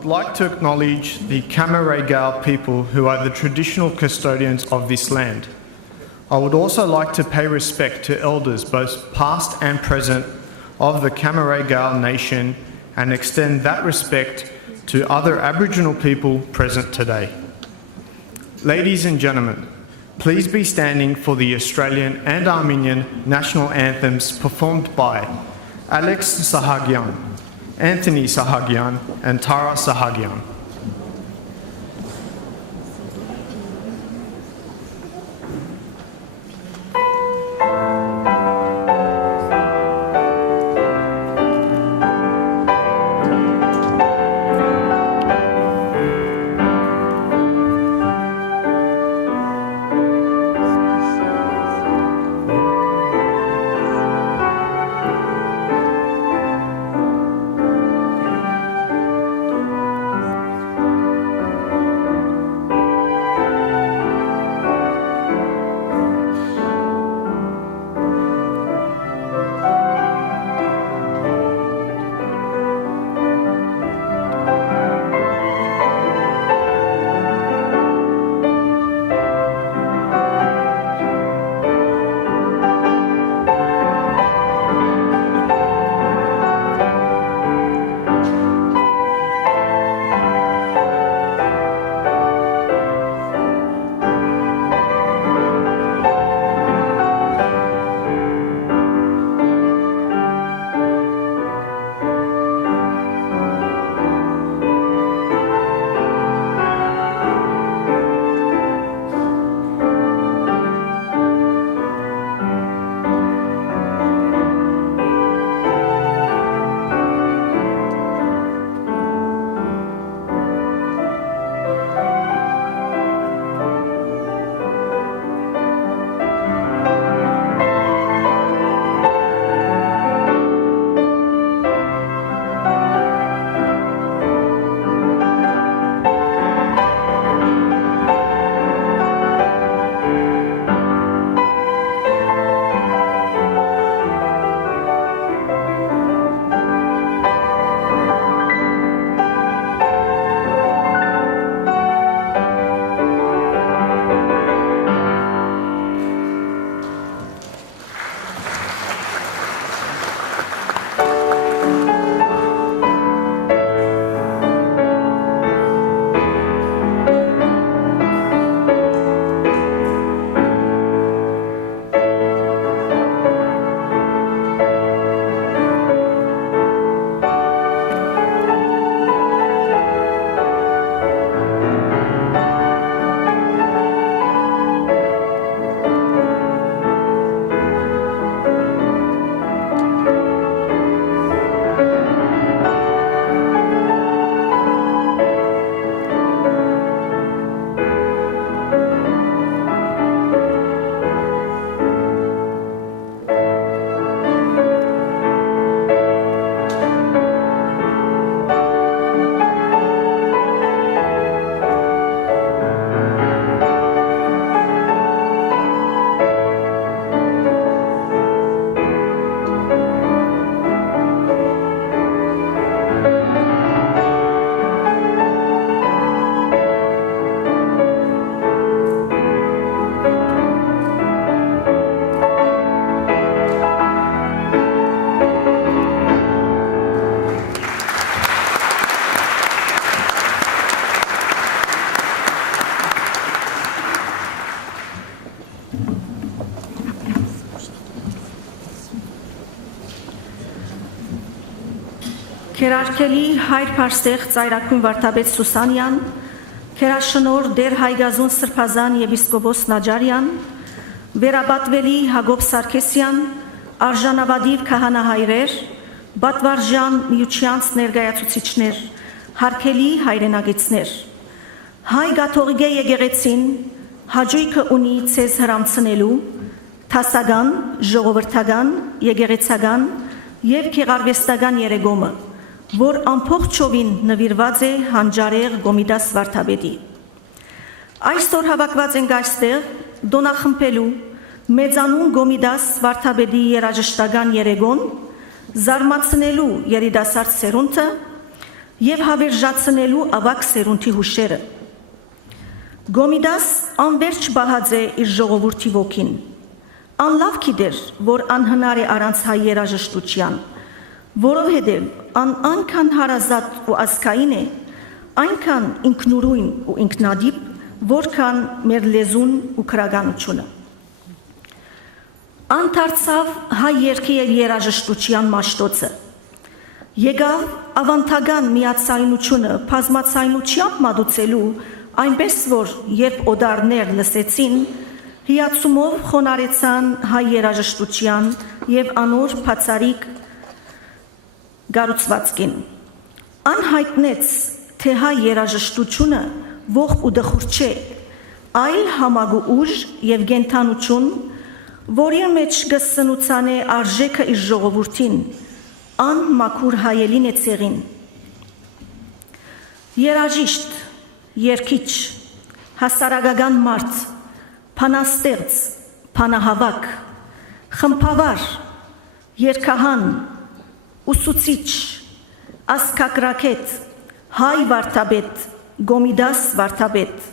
would like to acknowledge the Camaragal people who are the traditional custodians of this land. I would also like to pay respect to elders, both past and present, of the Camaragal nation and extend that respect to other Aboriginal people present today. Ladies and gentlemen, please be standing for the Australian and Armenian national anthems performed by Alex Sahagyan, Anthony Sahagyan, and Tara Sahagyan. Քերարկելի հայր Փարստեղ ծայրակուն վարդապետ Սուսանյան, քերաշնոր դեր Հայգազուն Սրբազան եպիսկոպոս Նաջարյան, վերաբատվելի Հակոբ Սարգսյան, արժանավադիր քահանահայրեր, բատվարժան միությունց ներկայացուցիչներ, հարգելի հայրենագիտներ, հայ գաթողիկե եկեղեցին հաջույքը ունի ցեզ հրամցնելու թասական, ժողովրդական, եկեղեցական եւ քեղարվեստական երեգոմը, որ ամբողջովին նվիրված է հանջարեղ Գոմիդաս վարդապետի։ Այսօր հավաքված ենք այստեղ դոնախմբելու մեծանուն Գոմիդաս վարդապետի երաժշտական երեգոն, զարմացնելու երիտասարդ սերունդը եւ հավերժացնելու ավակ սերունդի հուշերը։ Գոմիդաս անverջ բահած է իր ժողովրդի ոգին։ Ան լավ գիտեր, որ անհնար է առանց հայ երաժշտության, որովհետև ան այնքան հարազատ ու ազգային է, այնքան ինքնուրույն ու ինքնադիպ, որքան մեր լեզուն ու քրագանությունը։ Ան դարձավ հայ երգի եւ երաժշտության մաշտոցը։ Եկավ ավանդական միացայնությունը բազմացայնությամբ մատուցելու, այնպես որ երբ օդարներ լսեցին, հիացումով խոնարեցան հայ երաժշտության եւ անոր բացարիք գառուցվածքին։ Ան հայտնեց, թե հայ երաժշտությունը ողջ ու դխուր չէ, այլ համագու ուժ եւ գենթանություն, որի մեջ գսնուցան է արժեքը իր ժողովրդին, ան մաքուր հայելին է ցեղին։ Երաժիշտ, երգիչ, հասարակական մարդ, փանաստեղծ, փանահավաք, խմբավար, երգահան, ուսուցիչ, ասկակրակետ, հայ վարդապետ, Գոմիդաս վարդապետ,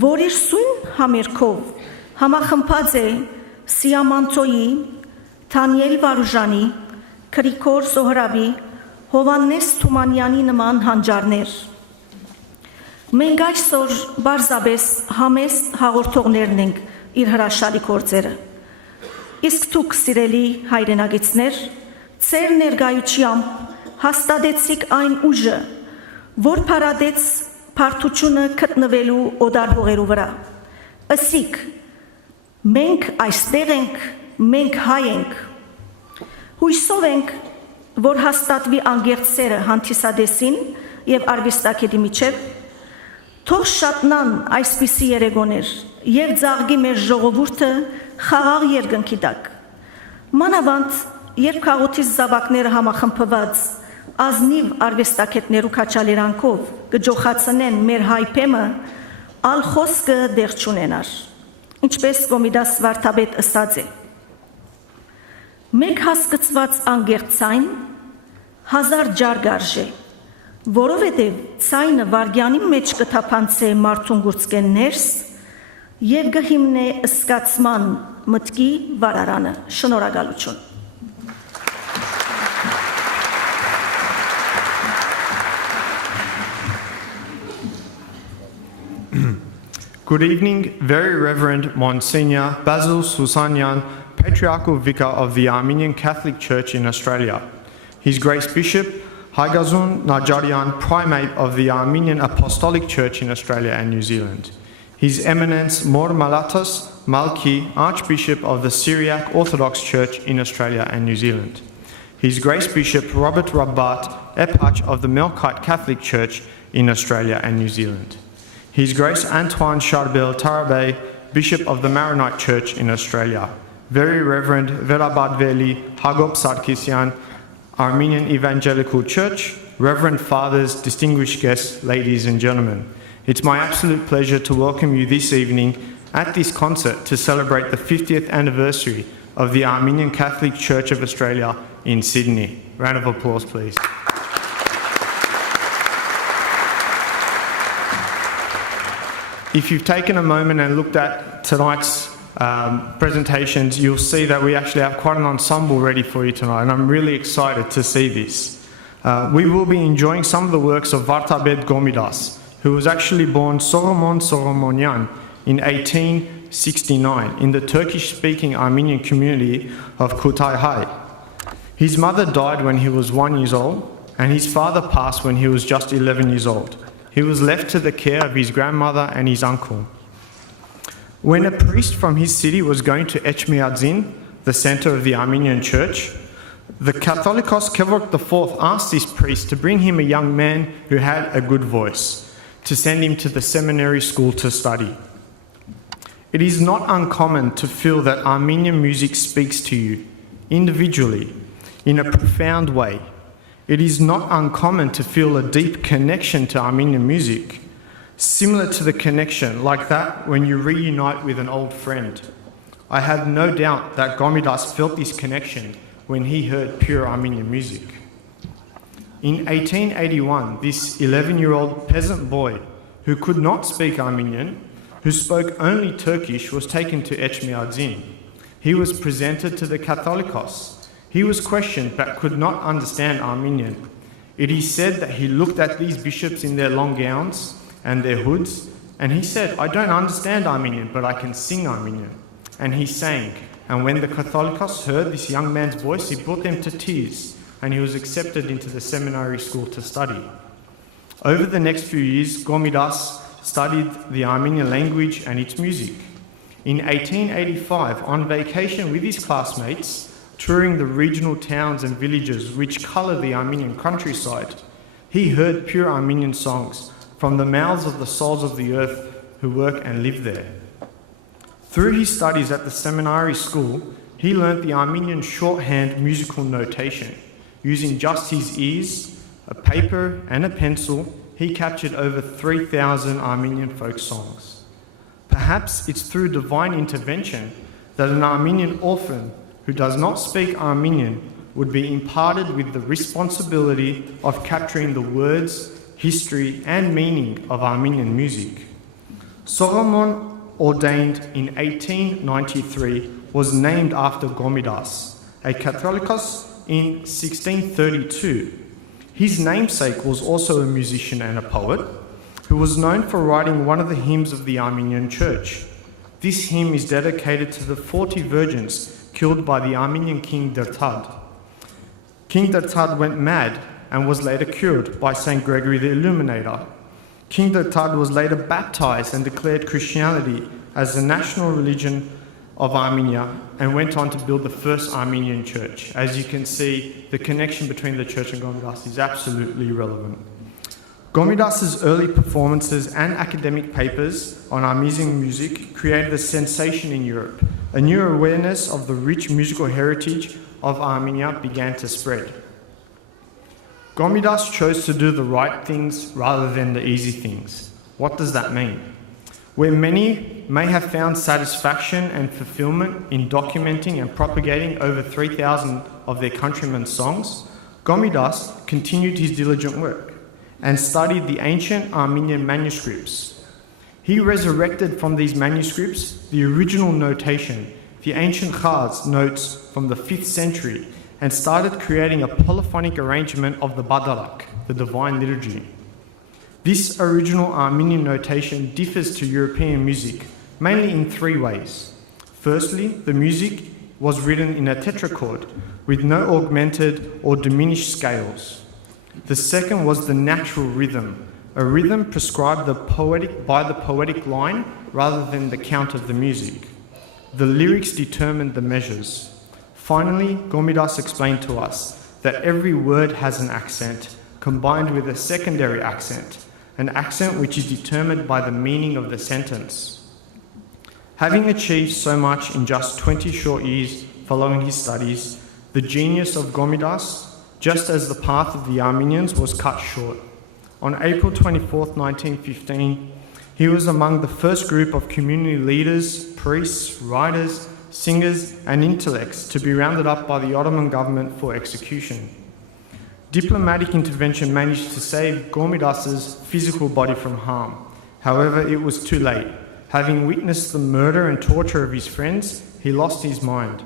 որ իր սույն համերգով համախմբած է Սիամանթոյի, Թանիել Վարուժանի, Գրիգոր Զոհրաբի, Հովաննես Թումանյանի նման հանճարներ։ Մենք այսօր բարձրապես համեստ հաղորդողներն ենք իր հրաշալի գործերը։ Իսկ դուք, սիրելի հայրենագիտներ, ձեր ներկայությամբ հաստատեցիք այն ուժը, որ փարադեց բարդությունը գտնվելու օդար հողերու վրա։ Ասիկ, մենք այստեղ ենք, մենք հայ ենք։ Հույսով ենք, որ հաստատվի անգերտ սերը հանդիսադեսին եւ արվեստագետի միջև, թող շատնան այսպիսի երեգոներ եւ ծաղկի մեր ժողովուրդը խաղաղ երկնքի տակ։ Մանավանդ, երբ քաղաքից զավակները համախմբված ազնիվ արվեստագետներու քաչալերանքով կջոխացնեն մեր հայ փեմը, ալ խոսքը դեղ չունենար։ Ինչպես Գոմիդաս վարդապետ ըսած է. Մեկ հասկացված անգերտ ցայն հազար ջար գարժե, որովհետև ցայնը վարգյանի մեջ կթափանցե մարդուն գուրցկեն ներս եւ կհիմնե ըսկացման մտքի վարարանը։ Շնորհակալություն։ Good evening, Very Reverend Monsignor Basil Susanyan, Patriarchal Vicar of the Armenian Catholic Church in Australia. His Grace Bishop, Haigazun Najarian, Primate of the Armenian Apostolic Church in Australia and New Zealand. His Eminence Mor Malatos Malki, Archbishop of the Syriac Orthodox Church in Australia and New Zealand. His Grace Bishop Robert Rabat, Eparch of the Melkite Catholic Church in Australia and New Zealand. His Grace Antoine Charbel Tarabay, Bishop of the Maronite Church in Australia. Very Reverend Verabadveli Hagop Sarkisyan, Armenian Evangelical Church, Reverend Fathers, distinguished guests, ladies and gentlemen. It's my absolute pleasure to welcome you this evening at this concert to celebrate the 50th anniversary of the Armenian Catholic Church of Australia in Sydney. Round of applause, please. If you've taken a moment and looked at tonight's presentations, you'll see that we actually have quite an ensemble ready for you tonight, and I'm really excited to see this. We will be enjoying some of the works of Vartabed Gomidas, who was actually born Solomon Solomonyan in 1869 in the Turkish-speaking Armenian community of Kutay-Hay. His mother died when he was 1 year old, and his father passed when he was just 11 years old. He was left to the care of his grandmother and his uncle. When a priest from his city was going to Echmiadzin, the center of the Armenian church, the Catholicos Kevork IV asked this priest to bring him a young man who had a good voice, to send him to the seminary school to study. It is not uncommon to feel that Armenian music speaks to you individually in a profound way. It is not uncommon to feel a deep connection to Armenian music, similar to the connection like that when you reunite with an old friend. I have no doubt that Gomidas felt this connection when he heard pure Armenian music. In 1881, this 11-year-old peasant boy who could not speak Armenian, who spoke only Turkish, was taken to Echmiadzin. He was presented to the Catholicos. He was questioned but could not understand Armenian. It is said that he looked at these bishops in their long gowns and their hoods, and he said, "I don't understand Armenian, but I can sing Armenian." And he sang. And when the Catholicos heard this young man's voice, it brought them to tears, and he was accepted into the seminary school to study. Over the next few years, Gomidas studied the Armenian language and its music. In 1885, on vacation with his classmates, touring the regional towns and villages which colour the Armenian countryside, he heard pure Armenian songs from the mouths of the souls of the earth who work and live there. Through his studies at the seminary school, he learnt the Armenian shorthand musical notation. Using just his ears, a paper and a pencil, he captured over 3,000 Armenian folk songs. Perhaps it's through divine intervention that an Armenian orphan who does not speak Armenian would be imparted with the responsibility of capturing the words, history and meaning of Armenian music. Solomon, ordained in 1893, was named after Gomidas, a Catholicos in 1632. His namesake was also a musician and a poet who was known for writing one of the hymns of the Armenian Church. This hymn is dedicated to the 40 virgins killed by the Armenian king Dertad. King Dertad went mad and was later cured by St. Gregory the Illuminator. King Dertad was later baptized and declared Christianity as the national religion of Armenia and went on to build the first Armenian church. As you can see, the connection between the church and Gomidas is absolutely relevant. Gomidas's early performances and academic papers on Armenian music created a sensation in Europe. A new awareness of the rich musical heritage of Armenia began to spread. Gomidas chose to do the right things rather than the easy things. What does that mean? Where many may have found satisfaction and fulfillment in documenting and propagating over 3,000 of their countrymen's songs, Gomidas continued his diligent work and studied the ancient Armenian manuscripts. He resurrected from these manuscripts the original notation, the ancient Khaz notes from the 5th century, and started creating a polyphonic arrangement of the Badarak, the divine liturgy. This original Armenian notation differs to European music, mainly in 3 ways. Firstly, the music was written in a tetrachord, with no augmented or diminished scales. The second was the natural rhythm, a rhythm prescribed by the poetic line rather than the count of the music. The lyrics determined the measures. Finally, Gomidas explained to us that every word has an accent, combined with a secondary accent, an accent which is determined by the meaning of the sentence. Having achieved so much in just 20 short years following his studies, the genius of Gomidas, just as the path of the Armenians, was cut short. On April 24, 1915, he was among the first group of community leaders, priests, writers, singers and intellects to be rounded up by the Ottoman government for execution. Diplomatic intervention managed to save Gomidas's physical body from harm. However, it was too late. Having witnessed the murder and torture of his friends, he lost his mind.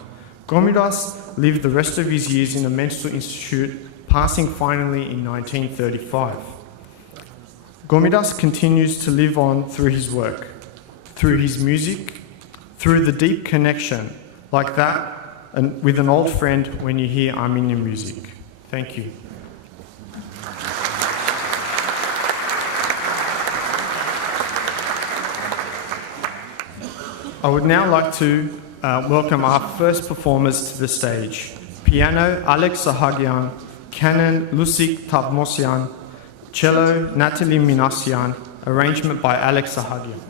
Gomidas lived the rest of his years in a mental institute, passing finally in 1935. Gomidas continues to live on through his work, through his music, through the deep connection, like that and with an old friend when you hear Armenian music. Thank you. I would now like to welcome our first performers to the stage. Piano, Alex Sahagian, canon, Lusik Tavmosyan, cello, Natalie Minasyan, arrangement by Alex Sahagian.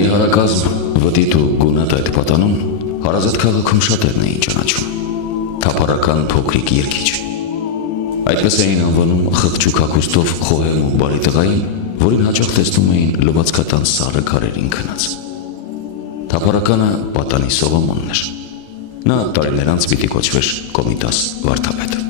Նիհարակազմ վտիտ ու գունատ այդ պատանում հարազատ քաղաքում շատերն էին ճանաչում։ թափառական փոքրիկ երգիչ։ Այդպես էին անվանում խղճուկ հագուստով խոհեմ ու բարի տղային, որին հաճախ տեսնում էին լվացքատան սառը քարերին քնած։ Թափառականը պատանի Սողոմոնն էր։ Նա տարիներ անց պիտի կոչվեր Կոմիտաս վարդապետ։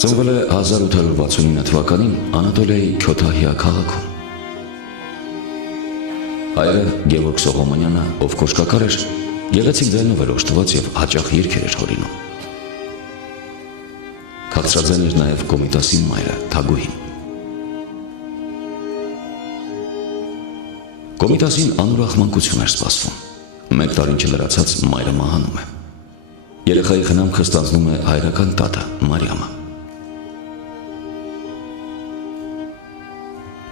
Ծնվել է 1869 թվականին Անատոլիայի Քյոթահիա քաղաքում։ Հայրը Գևորգ Սողոմոնյանը, ով կոշկակար էր, գեղեցիկ ձայնով էր օժտված և հաճախ երգեր էր հորինում։ Քաղցրաձայն էր նաև Կոմիտասի մայրը, Թագուհին։ Կոմիտասին անուրախ մանկություն էր սպասվում։ 1 տարին չլրացած մայրը մահանում է։ Երեխայի խնամքը ստանձնում է հայրական տատը, Մարիամը։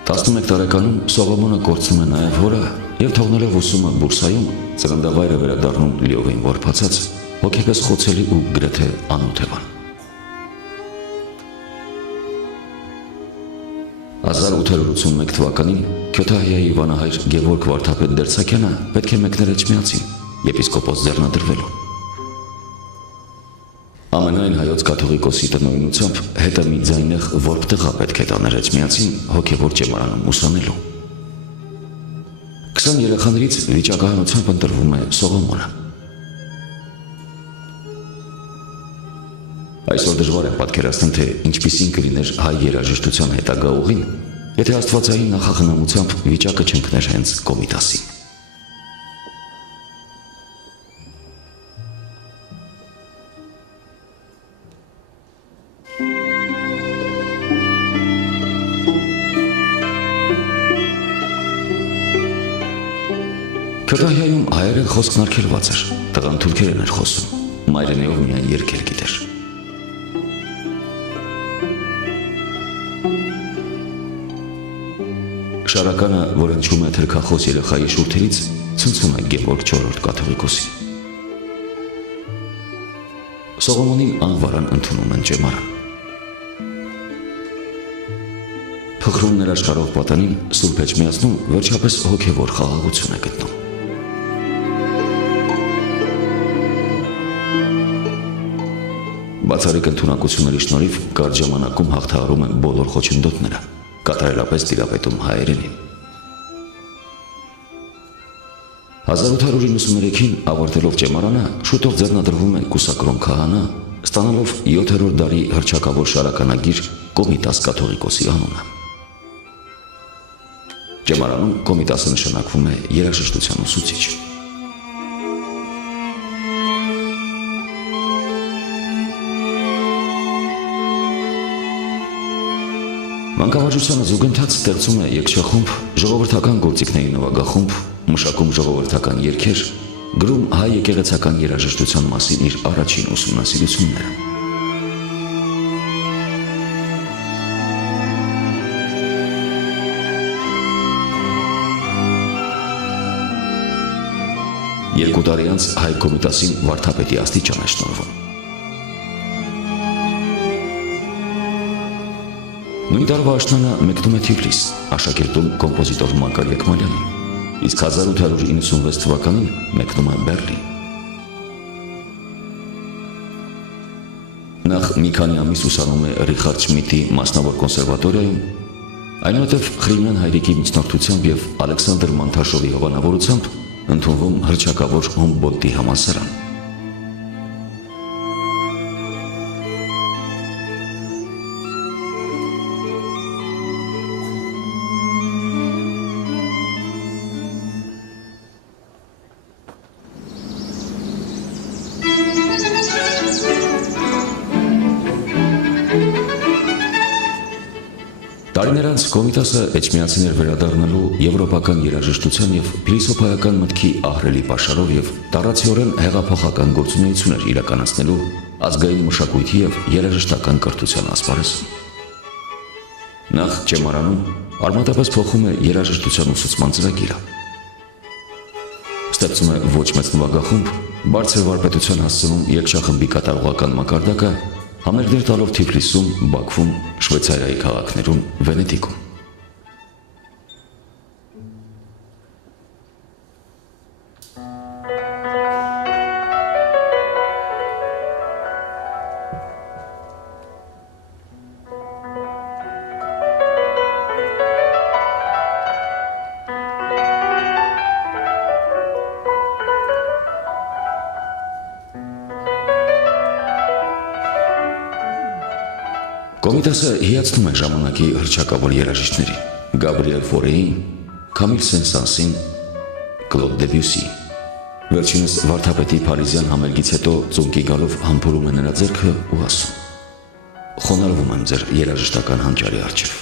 11 տարեկանում Սողոմոնը կորցնում է նաև հորը և թողնելով ուսումը Բուրսայում, ծննդավայրը վերադառնում լիովին որբացած, հոգեպես խոցելի ու գրեթե անօթևան։ 1881 թվականին Քյոթահիայի վանահայր Գևորգ վարդապետ Դերցակյանը պետք է մեկներ Էջմիածին, եպիսկոպոս ձեռնադրվելու։ Ամենայն հայոց կաթողիկոսի տնօրինությամբ հետը մի ձայնեղ որբ տղա պետք է տաներ Էջմիածին հոգևոր ճեմարանում ուսանելու։ 20 երեխաներից վիճակահանությամբ ընտրվում է Սողոմոնը։ Այսօր դժվար է պատկերացնել, թե ինչպիսին կլիներ հայ երաժշտության հետագա ուղին, եթե աստվածային նախախնամությամբ վիճակը չընկներ հենց Կոմիտասին։ Քյոթահիայում հայերեն խոսքն արգելված էր, տղան թուրքերեն էր խոսում, մայրենեով միայն երգեր գիտեր։ Շարականը, որ հնչում է թրքախոս երեխայի շուրթերից, ցնցում է Գևորգ 4-րդ կաթողիկոսին։ Սողոմոնին անվարան ընդունում են ճեմարան։ Փխրուն ներաշխարհող պատանին Սուրբ Էջմիածնում վերջապես հոգևոր խաղաղություն է գտնում։ Բացառիկ ընդունակությունների շնորհիվ կարճ ժամանակում հաղթահարում են բոլոր խոչընդոտները, կատարելապես տիրապետում հայերենին։ 1893-ին ավարտելով ճեմարանը, շուտով ձեռնադրվում է կուսակրոն քահանա, ստանալով 7-րդ դարի հռչակավոր շարականագիր Կոմիտաս կաթողիկոսի անունը։ Ճեմարանում Կոմիտասը նշանակվում է երաժշտության ուսուցիչ։ Մանկավարժությանը զուգընթաց ստեղծում է երգչախումբ, ժողովրդական գործիքների նվագախումբ, մշակում ժողովրդական երգեր, գրում հայ եկեղեցական երաժշտության մասին իր առաջին ուսումնասիրությունները։ Երկու տարի անց հայ Կոմիտասին վարդապետի աստիճան է շնորհվում։ Նույն տարվա աշնանը մեկնում է Թիֆլիս, աշակերտում կոմպոզիտոր Մակար Եկմալյանին, իսկ 1896 թվականին մեկնում է Բերլին։ Նախ մի քանի ամիս ուսանում է Ռիխարդ Շմիդտի մասնավոր կոնսերվատորիայում, այնուհետև Խրիմյան հայրիկի միջնորդությամբ և Ալեքսանդր Մանթաշովի հովանավորությամբ ընդունվում հռչակավոր Հումբոլդտի համալսարան։ Տարիներ անց Կոմիտասը Էջմիածին էր վերադառնալու եվրոպական երաժշտության և փիլիսոփայական մտքի ահռելի պաշարով և տառացիորեն հեղափոխական գործունեություն էր իրականացնելու ազգային մշակույթի և երաժշտական կրթության ասպարեզում։ Նախ ճեմարանում արմատապես փոխում է երաժշտության ուսուցման ծրագիրը։ Ստեղծում է ոչ մեծ նվագախումբ, բարձր վարպետության հասցնում երգչախմբի կատարողական մակարդակը, համերգներ տալով Թիֆլիսում, Բաքվում, Շվեյցարիայի քաղաքներում, Վենետիկում։ Կոմիտասը հիացնում է ժամանակի հռչակավոր երաժիշտներին՝ Գաբրիել Ֆորեին, Կամիլ Սեն-Սանսին, Կլոդ Դեբյուսի։ Վերջինս վարդապետի փարիզյան համերգից հետո ծունկի գալով համբուրում է նրա ձեռքը ու ասում. «Խոնարհվում եմ ձեր երաժշտական հանճարի առջև»։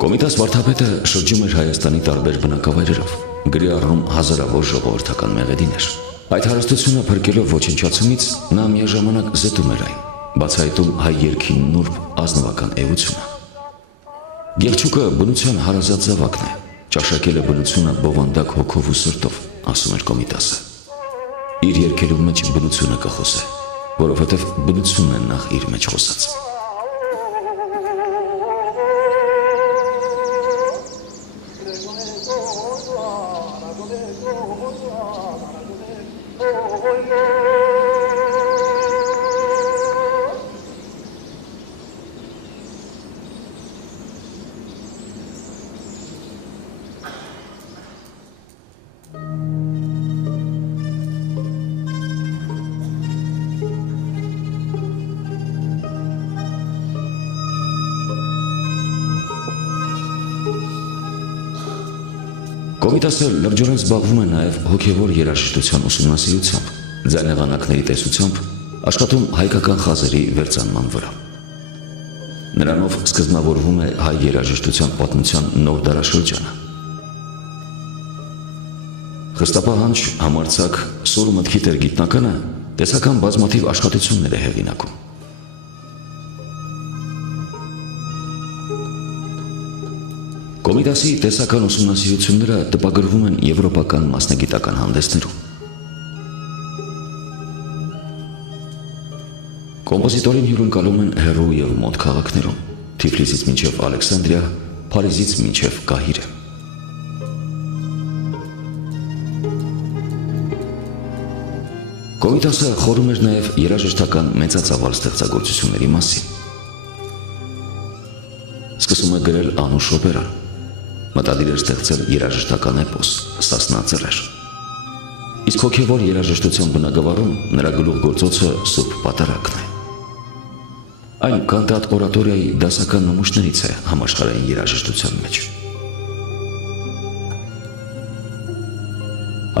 Կոմիտաս վարդապետը շրջում էր Հայաստանի տարբեր բնակավայրերով, գրի առնում հազարավոր ժողովրդական մեղեդիներ։ Այդ հարստությունը փրկելով ոչնչացումից նա միաժամանակ զտում էր այն, բացահայտում հայ երգի նուրբ ազնվական էությունը։ Գեղչուկը բնության հարազատ զավակն է, ճաշակել է բնությունը բովանդակ հոգով ու սրտով, ասում էր Կոմիտասը։ Իր երգերու մեջ բնությունը կխոսե, որովհետև բնությունն է նախ իր մեջ խոսած։ Կոմիտասը լրջորեն զբաղվում է նաև հոգևոր երաժշտության ուսումնասիրությամբ, ձայնեղանակների տեսությամբ, աշխատում հայկական խազերի վերծանման վրա։ Նրանով սկզբնավորվում է հայ երաժշտության պատմության նոր դարաշրջանը։ Խստապահանջ, համարձակ, սուր մտքի տեր գիտնականը տեսական բազմաթիվ աշխատություններ է հեղինակում։ Կոմիտասի տեսական ուսումնասիրությունները տպագրվում են եվրոպական մասնագիտական հանդեսներում։ Կոմպոզիտորին հյուրընկալում են հեռու և մոտ քաղաքներում, Թիֆլիսից մինչև Ալեքսանդրիա, Փարիզից մինչև Կահիրե։ Կոմիտասը խորում էր նաև երաժշտական մեծածավալ ստեղծագործությունների մասին։ Սկսում է գրել անուշ օպերան։ Մտադիր էր ստեղծել երաժշտական էպոս, Սասնա ծռեր։ Իսկ հոգևոր երաժշտության բնագավառում նրա գլուխգործոցը Սուրբ Պատարագն է։ Այն կանտատ օրատորիայի դասական նմուշներից է համաշխարհային երաժշտության մեջ։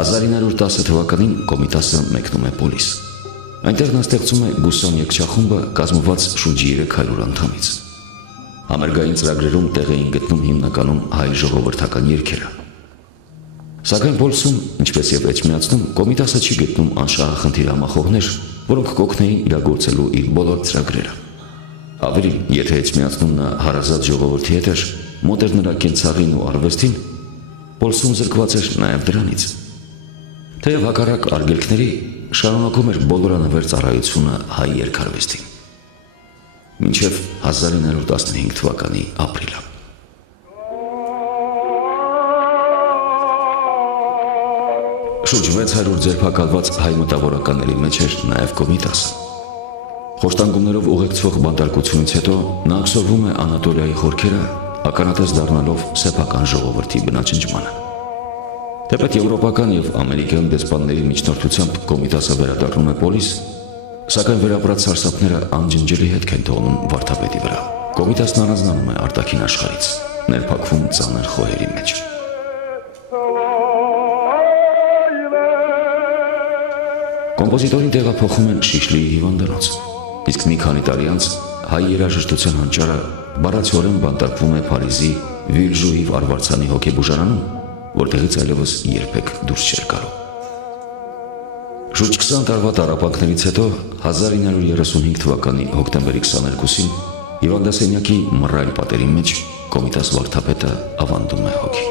1910 թվականին Կոմիտասը մեկնում է Պոլիս։ Այնտեղ նա ստեղծում է Գուսան երգչախումբը, կազմված շուրջի 300 անդամից։ Համերգային ծրագրերում տեղ էին գտնում հիմնականում հայ ժողովրդական երգերը։ Սակայն Պոլսում, ինչպես եւ Էջմիածնում, Կոմիտասը չի գտնում անշահախնդիր համախոհներ, որոնք կօգնեին իրագործելու իր բոլոր ծրագրերը։ Ավելի, եթե Էջմիածնում նա հարազատ ժողովրդի հետ էր, մոտ էր նրա կենցաղին ու արվեստին, Պոլսում զրկված էր նաեւ դրանից։ Թեև հակառակ արգելքների շարունակում էր բոլորանվեր ծառայությունը հայ երգարվեստին։ Մինչև 1915 թվականի ապրիլը։ Շուրջ 600 ձերբակալված հայ մտավորականների մեջ էր նաև Կոմիտասը։ Խոշտանգումներով ուղեկցվող բանտարկությունից հետո նա աքսորվում է Անատոլիայի խորքերը, ականատես դառնալով սեփական ժողովրդի բնաճնջմանը։ Թեպետ եվրոպական եւ ամերիկյան դեսպանների միջնորդությամբ Կոմիտասը վերադառնում է Պոլիս, սակայն վերապրած սարսափները անջնջելի հետք են թողնում վարդապետի վրա։ Կոմիտասն առանձնանում է արտաքին աշխարհից, ներփակվում ծանր խոհերի մեջ։ Կոմպոզիտորին տեղափոխում են Շիշլիի հիվանդանոց, իսկ մի քանի տարի անց հայ երաժշտության հանճարը բառացիորեն բանտարկվում է Փարիզի Վիլժուի արվարձանի հոգեբուժարանում, որտեղից այլևս երբեք դուրս չէր գալու։ Շուրջ 20 տարվա տառապանքներից հետո 1935 թվականի հոկտեմբերի 22-ին հիվանդասենյակի մռայլ պատերի մեջ Կոմիտաս վարդապետը ավանդում է հոգի։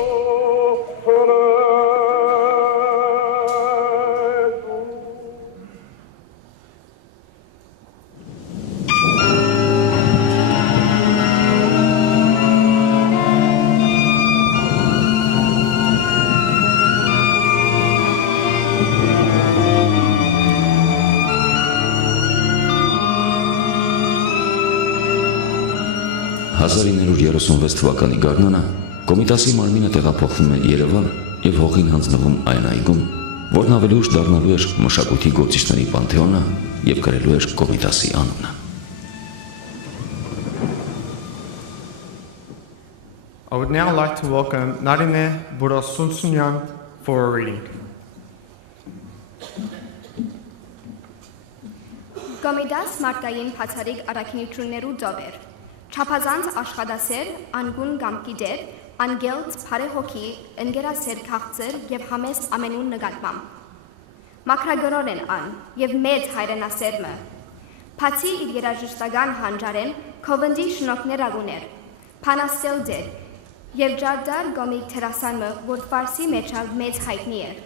«1936 թվականի գարնանը Կոմիտասի մարմինը տեղափոխվում է Երևան և հողին հանձնվում այն այգում, որն ավելի ուշ դառնալու էր մշակույթի գործիչների պանթեոնը և կրելու էր Կոմիտասի անունը։ I would now like to welcome Narine Burasunsunian for a reading. Կոմիտաս մարդկային բացառիկ առաքինություններու ծովեր, չափազանց աշխատասեր, անգուն գամքի դեր, անգելց բարեհոգի, ընկերասեր քաղցր և համեստ ամենուն նկատմամբ։ Մաքրագրոր են ան և մեծ հայրենասերմը։ Բացի իր երաժշտական հանճարեն, քովնդի շնորհքներ ագուներ, փանաստել դեր և ջարդար գոմիկ թերասանմը, որ ֆարսի մեջալ մեծ հայտնի էր։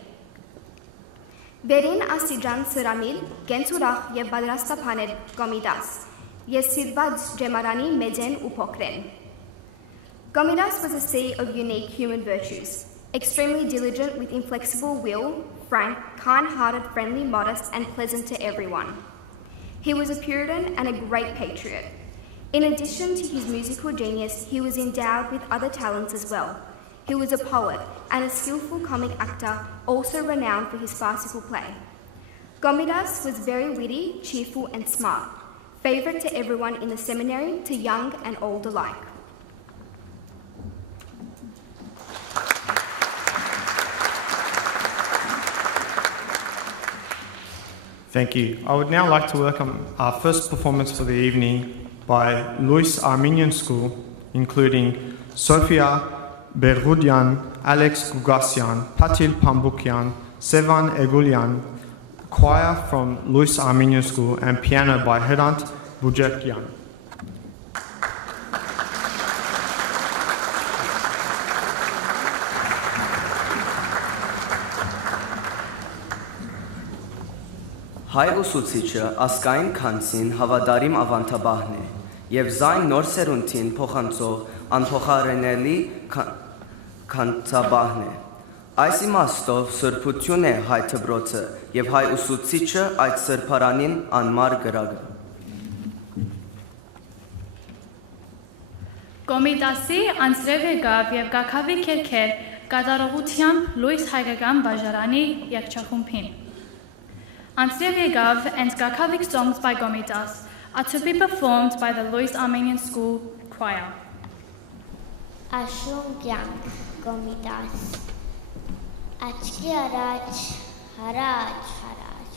Վերին աստիճան սրամիլ, գենցուրախ և բադրաստապան էր Կոմիտաս, ես սիրված ջեմարանի մեծեն ու փոքրեն։ Կոմիտաս was a sea of unique human virtues, extremely diligent with inflexible will, frank, kind-hearted, friendly, modest, and pleasant to everyone. He was a Puritan and a great patriot. In addition to his musical genius, he was endowed with other talents as well. He was a poet and a skillful comic actor, also renowned for his farcical play. Komitas was very witty, cheerful, and smart, favorite to everyone in the seminary, to young and old alike. Thank you. I would now like to welcome our first performance for the evening by Luis Armenian School, including Sofia Bergudian, Alex Gugasyan, Patil Pambukyan, Sevan Egulyan, choir from Luis Armenian School, and piano by Hrant Bujekyan. Հայ ուսուցիչը ասկային քանցին հավատարիմ ավանդաբահն է եւ զայն նոր սերունդին փոխանցող անփոխարինելի քանցաբահն է։ Այս իմաստով սրբություն է հայ դպրոցը եւ հայ ուսուցիչը այդ սրբարանին անմար գրագը։ Կոմիտասի անձրև եկավ եւ կակավի քերքեր կատարողությամբ Լուիս հայկական բաժարանի երգչախումբին։ Antsrev and Skakavik songs by Komitas are to be performed by the Luis Armenian School Choir. Ashung Yang Komitas Achki Arach Haraj Haraj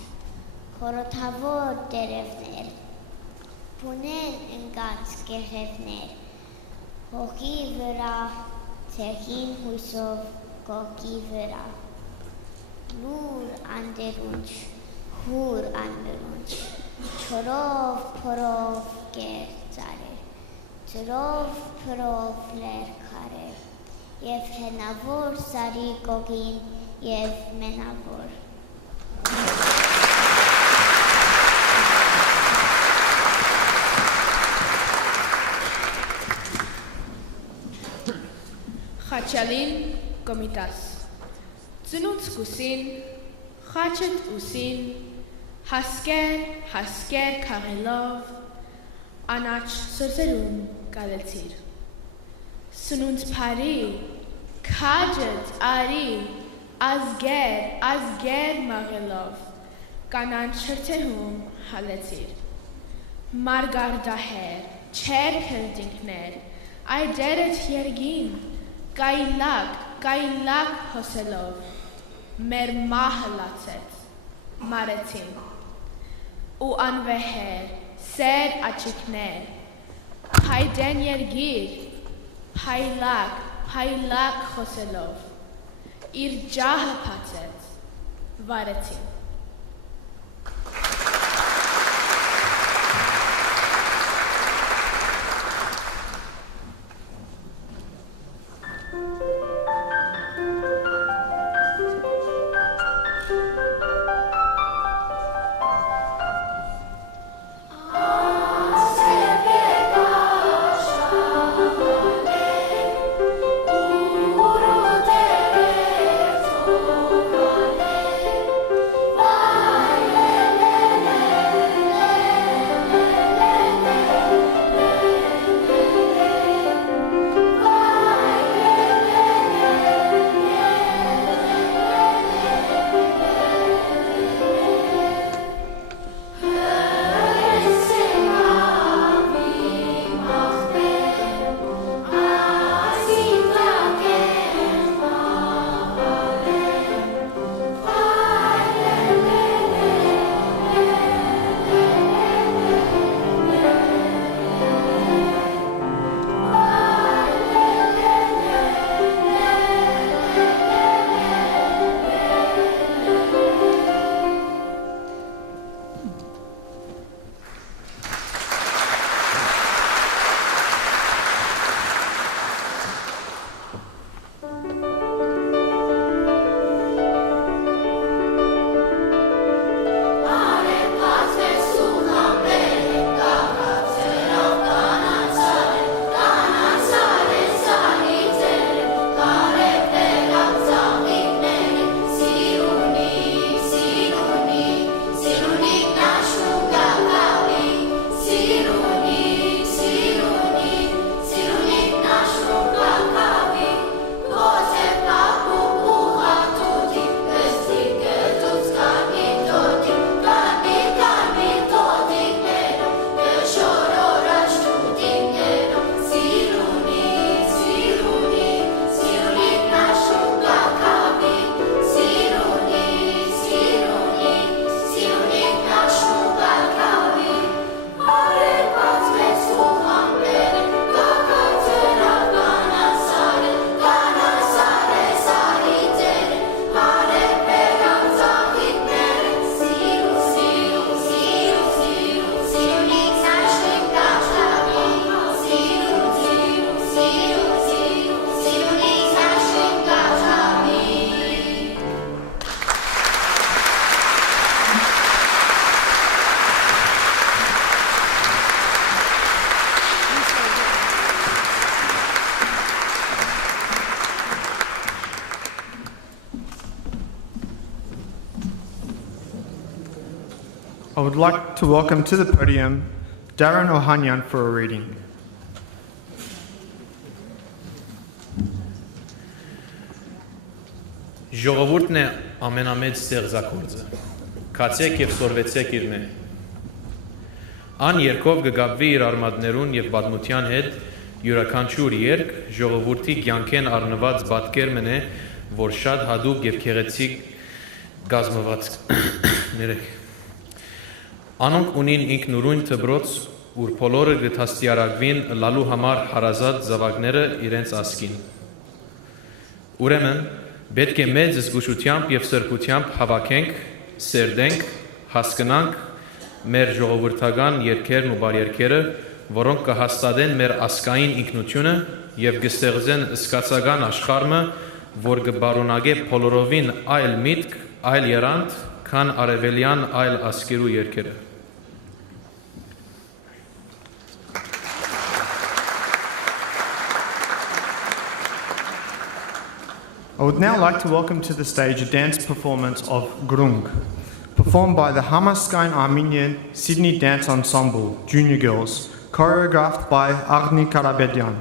Korotavor Derevner Punen Engats Gerevner Hoki Vera Tehin Huisov Koki Vera Lur Anderunch Hur anderunch, chorov porov gertzare, chorov porov lerkare, yev henavor sari gogin, yev menavor. Khachalin Komitas, Tsunuts kusin, Khachet usin, Hasker Karelov, Anach Sorzerum Galetsir. Sununt Pari, Kajet Ari, Asger Magelov, Kanan Chertehum Haletsir. Margar Daher, Cher Kerdinkner, I deret Yergin, Gailak, կայլակ հոսելով մեր մահը լացեց մարեցին ու անվեհեր սեր աչիկներ փայդեն երգիր փայլակ խոսելով իր ջահը փացեց վարեցին I would like to welcome to the podium Darren Ohanyan for a reading. Ժողովուրդն է ամենամեծ ստեղծագործը։ Քացեք եւ սորվեցեք իր մե։ Ան երկով կգաբվի իր արմատներուն եւ պատմության հետ յուրաքանչյուր երկ ժողովրդի կյանքեն առնված պատկերն է, որ շատ հadoop եւ քեղեցիկ գազմված ներեք։ Անոնք ունին ինքնուրույն թբրոց, ուր բոլորը գտաստիարակվին լալու համար հարազատ զավակները իրենց ասկին։ Ուրեմն պետք է մեծ զգուշությամբ եւ սրբությամբ հավաքենք, սերդենք, հասկանանք մեր ժողովրդական երգերն ու բարերգերը, որոնք կհաստատեն մեր ասկային ինքնությունը եւ կստեղծեն սկացական աշխարհը, որ կբարոնագե բոլորովին այլ միտք, այլ երանգ, քան արևելյան այլ ասկերու երգերը։ I would now like to welcome to the stage a dance performance of Grung, performed by the Hamaskain Armenian Sydney Dance Ensemble, Junior Girls, choreographed by Agni Karabedyan.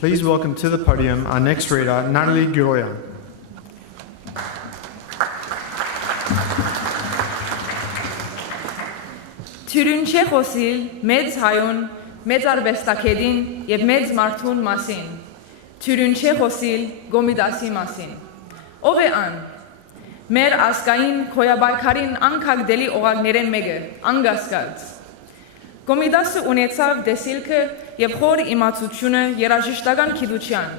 Please welcome to the podium our next reader, Natalie Giroyan. Թյուրինչե խոսիլ մեծ հայուն, մեծ արվեստակետին և մեծ մարդուն մասին, թյուրինչե խոսիլ գոմիդասի մասին, ով է ան, մեր ասկային կոյաբայքարին անկագդելի օղագներեն մեկը, անգասկած, գոմիդասը ունեցավ դեսիլքը և խոր իմացությունը երաժշտական գիտության,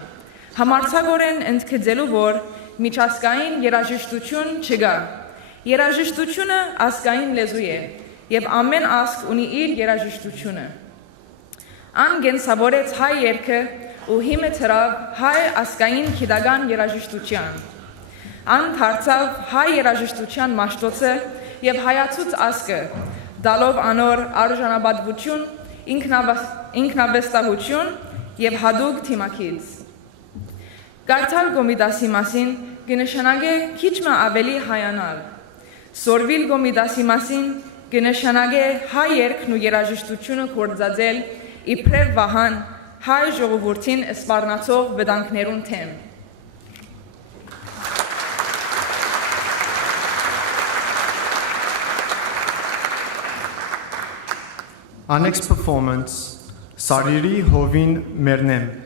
համարձակորեն ընդգծելու, որ միջազգային երաժշտություն չկա, երաժշտությունը ազգային լեզու է, և ամեն ազգ ունի իր երաժշտությունը։ Ան գենսավորեց հայ երգը ու հիմը դրավ հայ ազգային գիտական երաժշտության։ Ան դարձավ հայ երաժշտության մաշտոցը և հայացուց ազգը, դալով անոր արժանապատվություն, ինքնավստահություն և հատուկ թիմակից։ Կարդալ Գոմիդասի մասին կնշանակե քիչ մը ավելի հայանալ։ Սորվիլ Գոմիդասի մասին կնշանակե հայ երգն ու երաժշտությունը գործածել իբրև վահան հայ ժողովրդին սպառնացող վտանգներուն թեմ։ Our next performance, Sariri Hovin Mernem,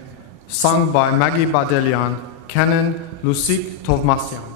sung by Maggie Badelian, Canon Lusik Tovmasyan.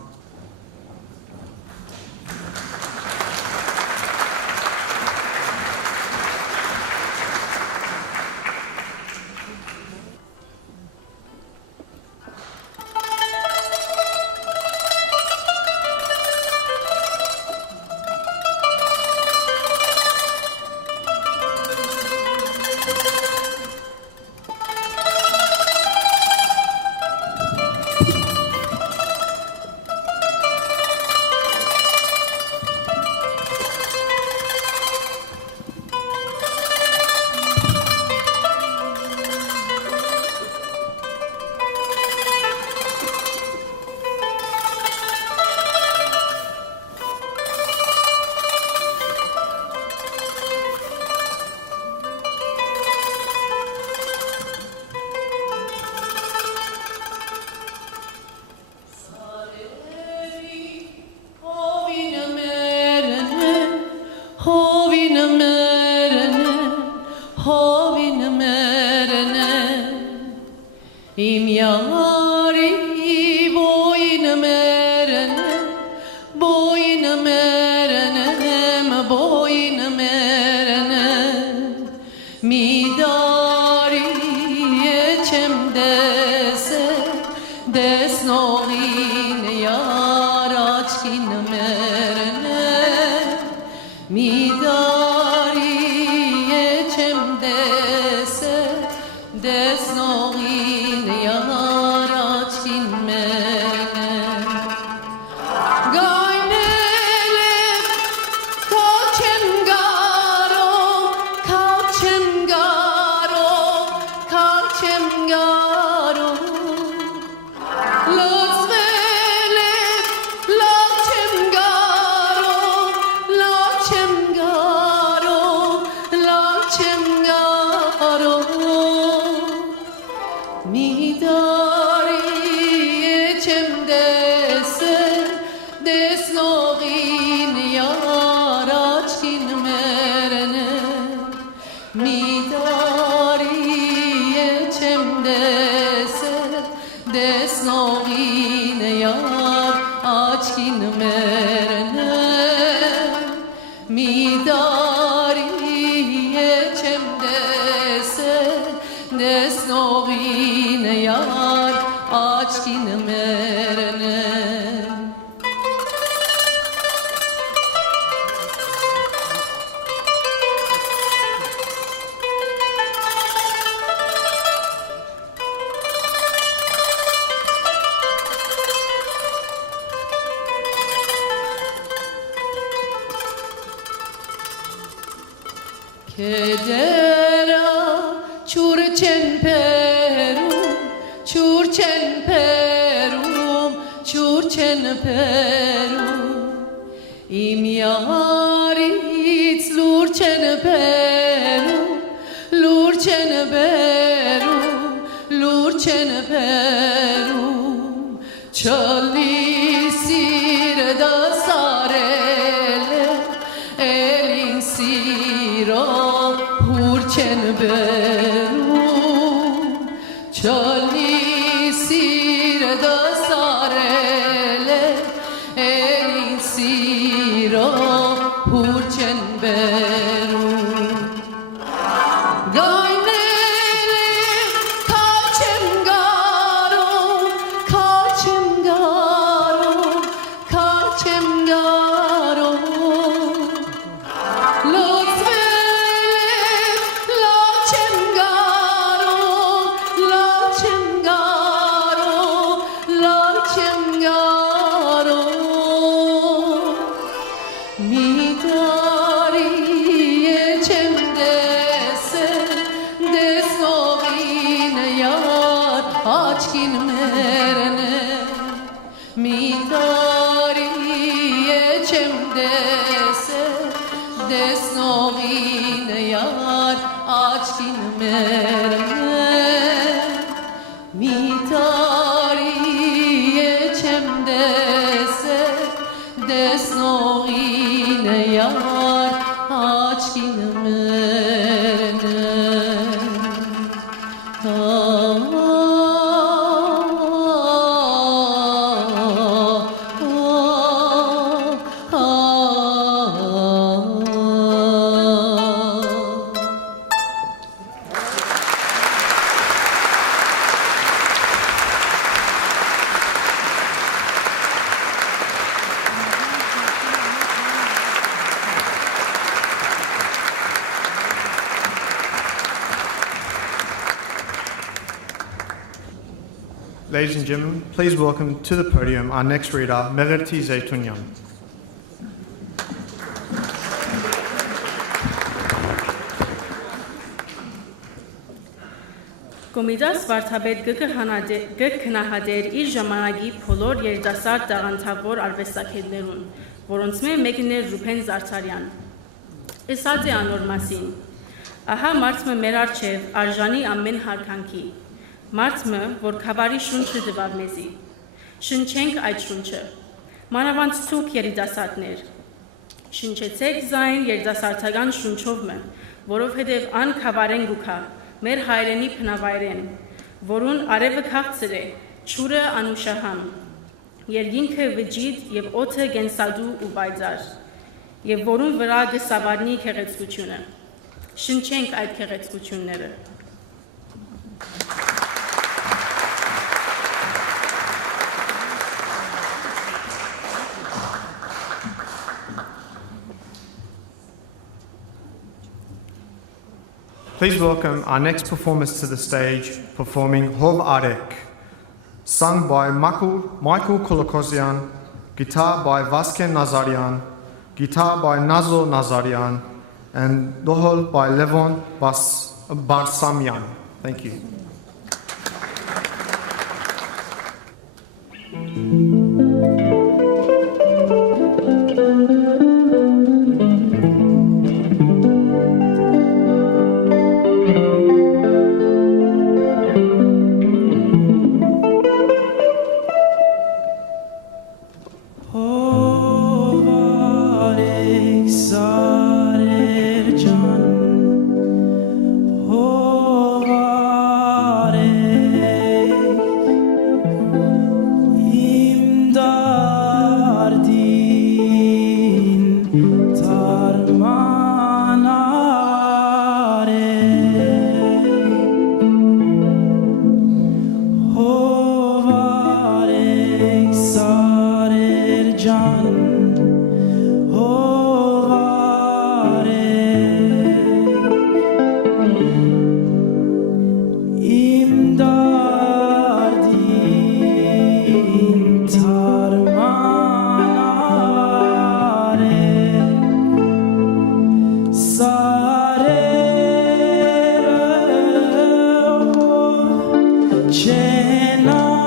Lur հուրչեն բերում չլի սիրը դասարել էլին սիրո հուրչեն բերում չլի սիրը դասարել էլին սիրո հուրչեն բերում Ladies and gentlemen, please welcome to the podium our next reader, Megerti Zeytunyan. Կոմիտաս վարդապետ գքնահատեր իր ժամանակի բոլոր երիտասարդ տաղանդավոր արվեստագետներուն, որոնց մեկն էր Ռուբեն Զարդարյան։ Ասած է անոր մասին. Ահա մարդը մեր առջև արժանի ամեն հարկանքի, մարդը, որ քավարի շունչը տվավ մեզի։ Շնչենք այդ շունչը։ Մանավանդ ցուկ երիտասարդներ։ Շնչեցեք զայն երիտասարդական շունչով մը, որովհետև ան քավարեն գուքա, մեր հայրենի փնավայրեն, որուն արևը քաղցր է, ճուրը անուշահամ, երկինքը վջիդ եւ օդը գենսադու ու բայձար, եւ որուն վրա գսավարնի քեղեցկությունը։ Շնչենք այդ քեղեցկությունները։ Please welcome our next performers to the stage, performing Hov Arek, sung by Michael Kolokosian, guitar by Vasken Nazarian, guitar by Nazo Nazarian, and dohol by Levon Barsamyan. Thank you. Cenano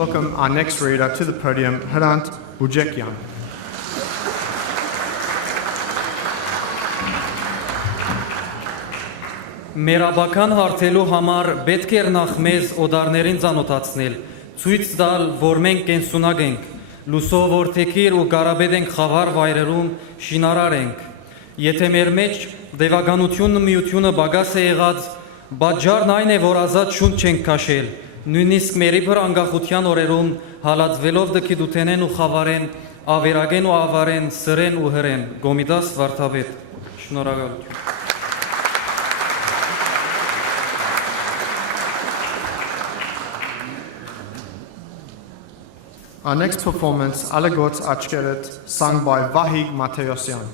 Welcome our next reader to the podium, Hrant Bujekyan. Մերաբական հարթելու համար պետք էր նախ մեզ օդարներին ծանոթացնել, ցույց տալ, որ մենք կենսունակ ենք, լուսով որդեկիր ու կարաբեդ ենք խավար վայրերում շինարար ենք։ Եթե մեր մեջ դեվագանությունն ու միությունը բագաս է եղած, պատճառն այն է, որ ազատ շունչ չենք քաշել, նույնիսկ մերի վրա անկախության օրերում հալածվելով դքիդութենեն ու խավարեն, ավերագեն ու ավարեն, սրեն ու հրեն, Գոմիդաս Վարդապետ։ Շնորհակալություն։ Our next performance, Allegots Achkeret, sung by Vahig Mateyosyan.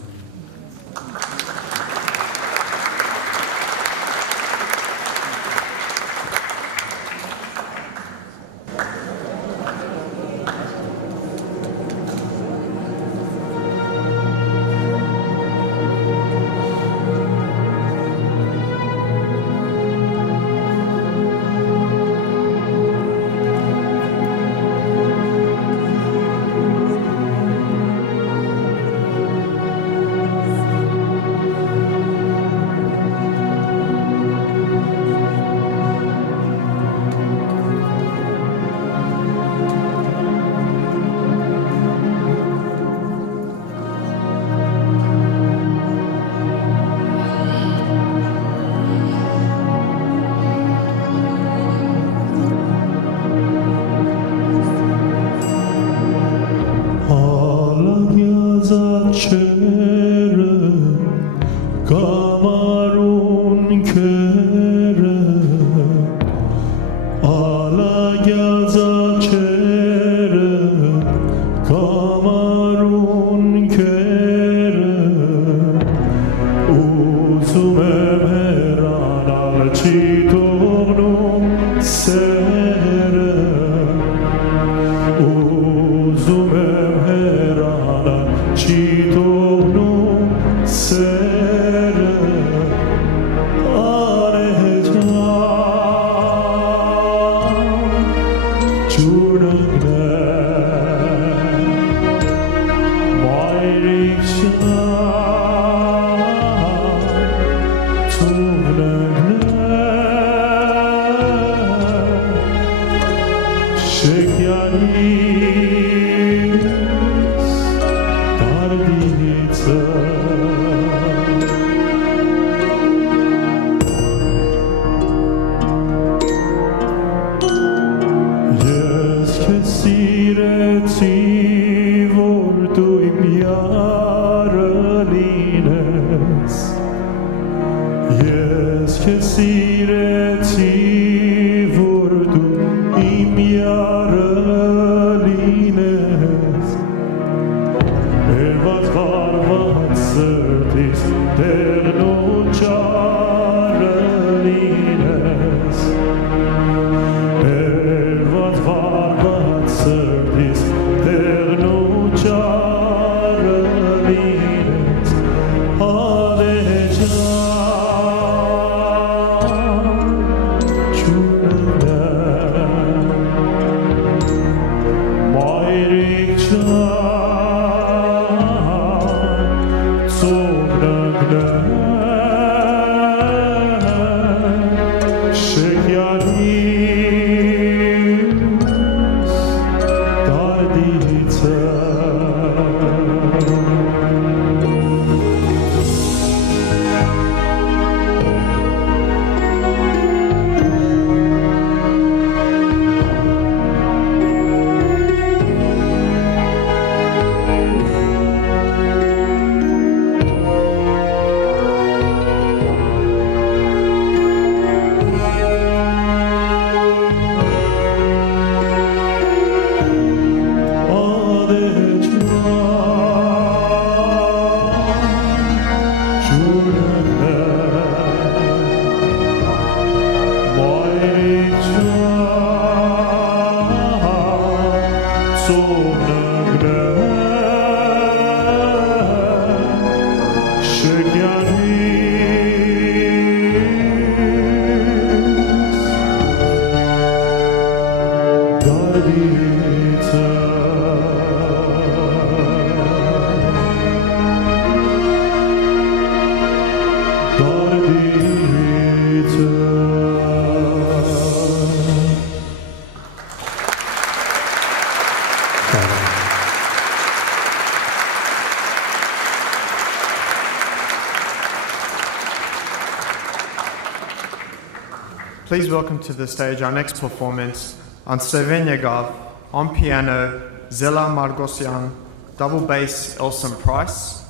Please welcome to the stage our next performance on Slovenia Gav, on piano Zela Margosyan, double bass Elson Price,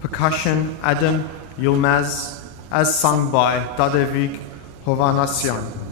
percussion Adam Yilmaz, as sung by Dadevik Hovanasyan.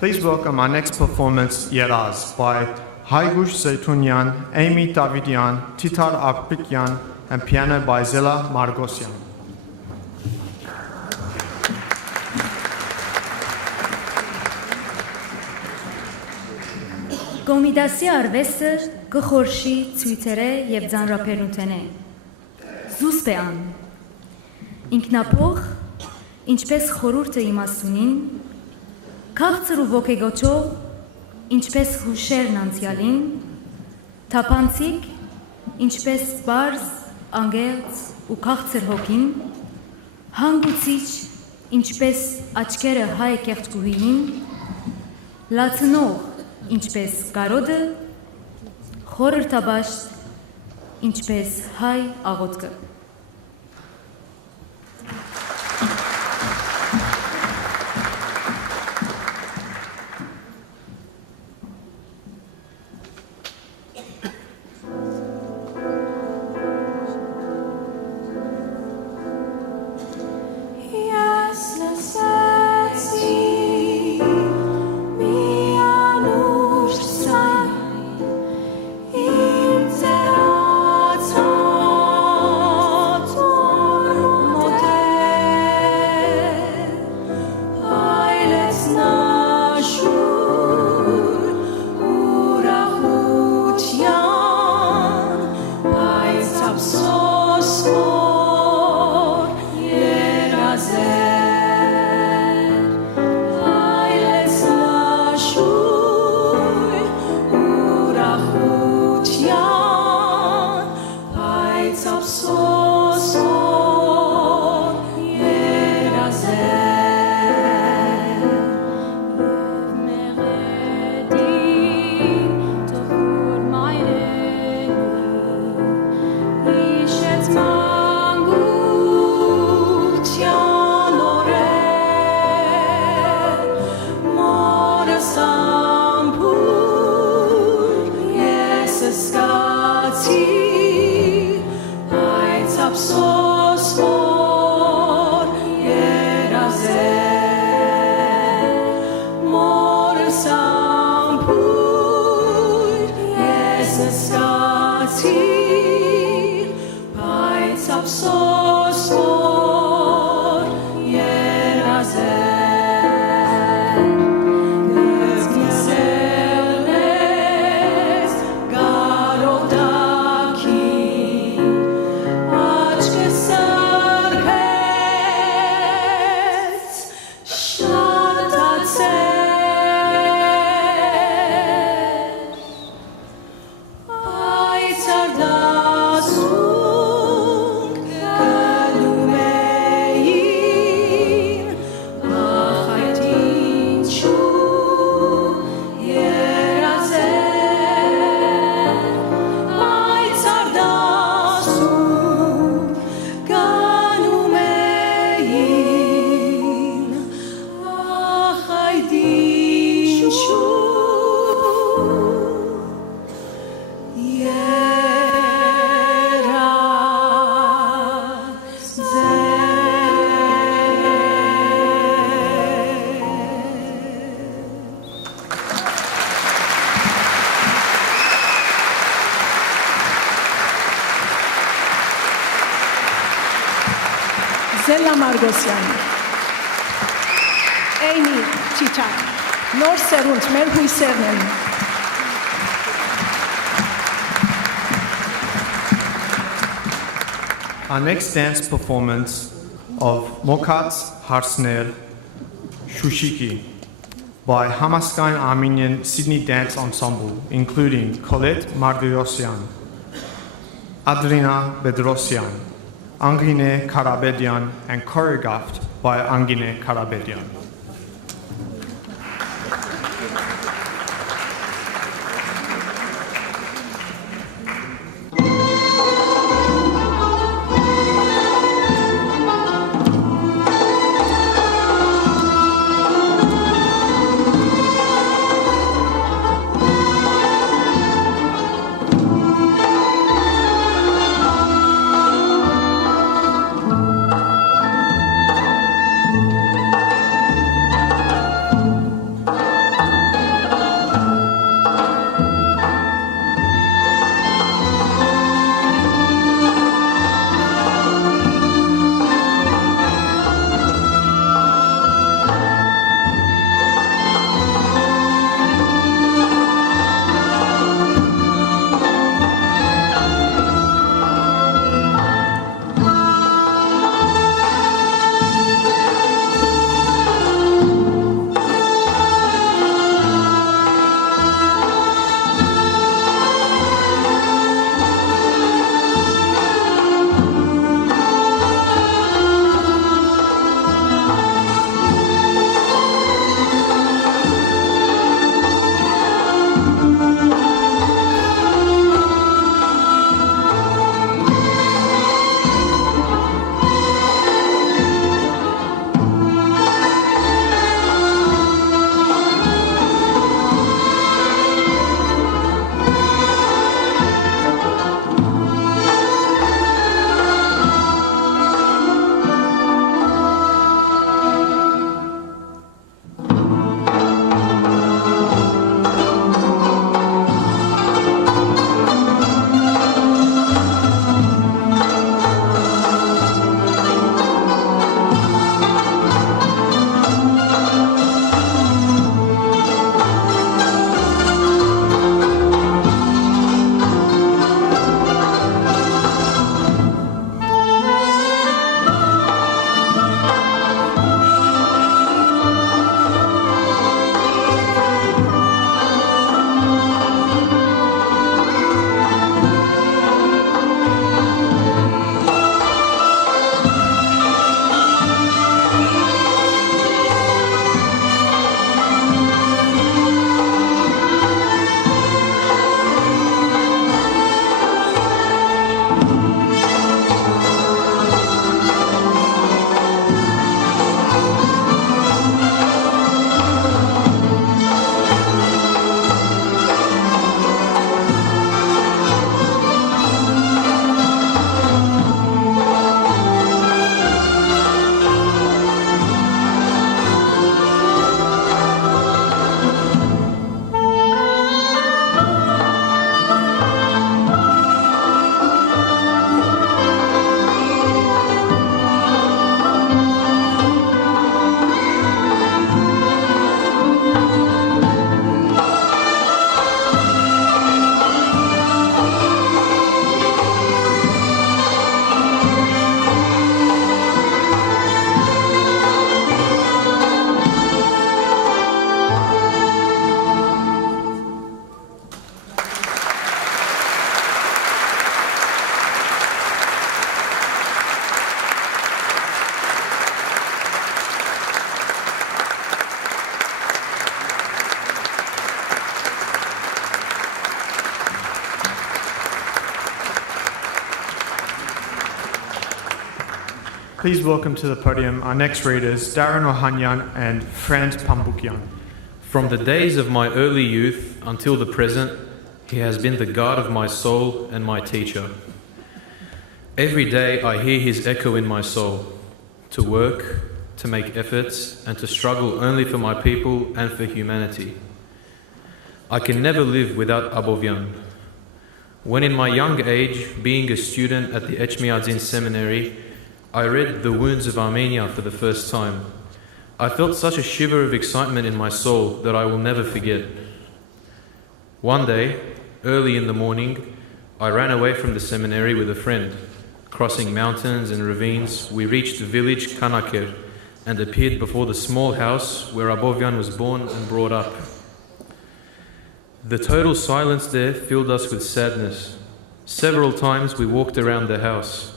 Please welcome our next performance, Yeraz, by Haygush Zeytunyan, Amy Davidian, Titar Arpikyan, and piano by Zela Margosyan. Գոմիդասի արվեստը կխորշի ցույցերը եւ ձանրապերնութենե։ Զուսպեան ինքնափող ինչպես խորուրդը իմաստունին, քաղցր ու ոգեգոճով ինչպես հուշերն անցյալին, թափանցիկ ինչպես բարձ, անգեղծ ու քաղցր հոգին, հանգուցիչ ինչպես աչքերը հայ կեղծուհին, լացնող ինչպես կարոդը, խորհրդաբաշտ ինչպես հայ աղոթքը։ Zela Margosyan, Amy Titar, նոր սերունդ մեր հույսերն են։ Our next dance performance of Mokats Harsner Shushiki by Hamaskain Armenian Sydney Dance Ensemble, including Colette Margosyan, Adrina Bedrosyan, Angine Karabedian, and choreographed by Angine Karabedian. Please welcome to the podium our next readers, Darren Ohanyan and Franz Pambukyan. From the days of my early youth until the present, he has been the guard of my soul and my teacher. Every day I hear his echo in my soul, to work, to make efforts, and to struggle only for my people and for humanity. I can never live without Abovyan. When in my young age, being a student at the Echmiadzin Seminary, I read The Wounds of Armenia for the first time. I felt such a shiver of excitement in my soul that I will never forget. One day, early in the morning, I ran away from the seminary with a friend. Crossing mountains and ravines, we reached the village Kanaker and appeared before the small house where Abovyan was born and brought up. The total silence there filled us with sadness. Several times we walked around the house,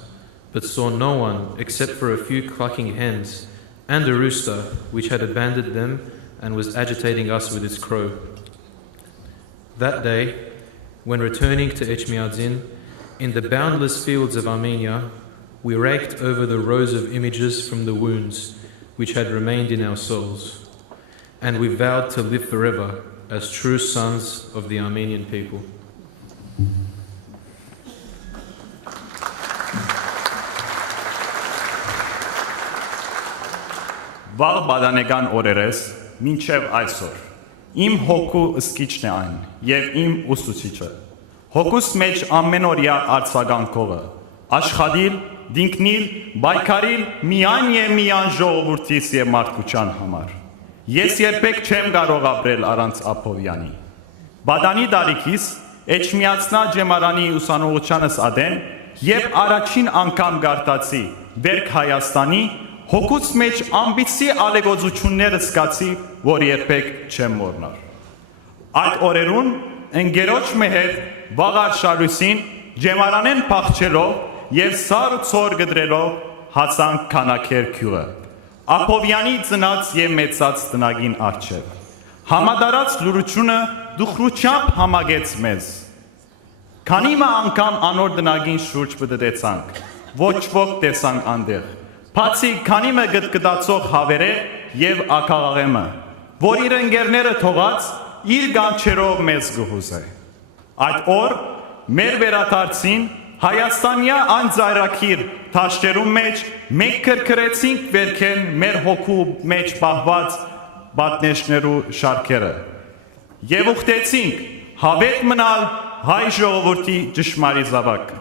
but saw no one except for a few clucking hens and a rooster which had abandoned them and was agitating us with its crow. That day, when returning to Echmiadzin, in the boundless fields of Armenia, we raked over the rows of images from the wounds which had remained in our souls, and we vowed to live forever as true sons of the Armenian people. Վաղ բադանեգան օրերես, մինչև այսօր, իմ հոգու ըսկիչն է այն, և իմ ուսուցիչը, հոգուս մեջ ամենօրյա արձագանքողը, աշխատիլ, դինքնիլ, բայկարիլ միայն և միայն ժողովրդիս և մարդկության համար։ Ես երբեք չեմ կարող ապրել առանց Աբովյանի։ Բադանի դարիքիս Էջմիածնա ջեմարանի ուսանողությանս ադեն և առաջին անգամ գարտացի Բերք Հայաստանի հոգուց մեջ ամբիցի ալեգոծությունները զգացի, որ երբեք չեմ մոռնար։ Այդ օրերուն ընկերոջ մի հետ վաղար շարուսին ջեմարանեն փախչելով և սար ու ցոր գդրելով հասանք Քանաքեր գյուղը, Աբովյանի ծնած և մեծած տնագին առջև։ Համադարած լուրությունը դուխրությամբ համագեց մեզ։ Քանի անգամ անոր տնագին շուրջ բդդեցանք, ոչ ոք տեսանք անդեղ, բացի քանի գտգտացող հավերը և ակաղաղեմը, որ իր ընկերները թողած իր գանչերով մեզ գհուզե։ Այդ օր մեր վերադարձին Հայաստանյա այն ծայրակիր թաշտերում մեջ մենք քրքրեցինք վերքեն մեր հոգու մեջ պահված պատնեշներու շարքերը և ուխտեցինք հավետ մնալ հայ ժողովրդի ճշմարիտ զավակ։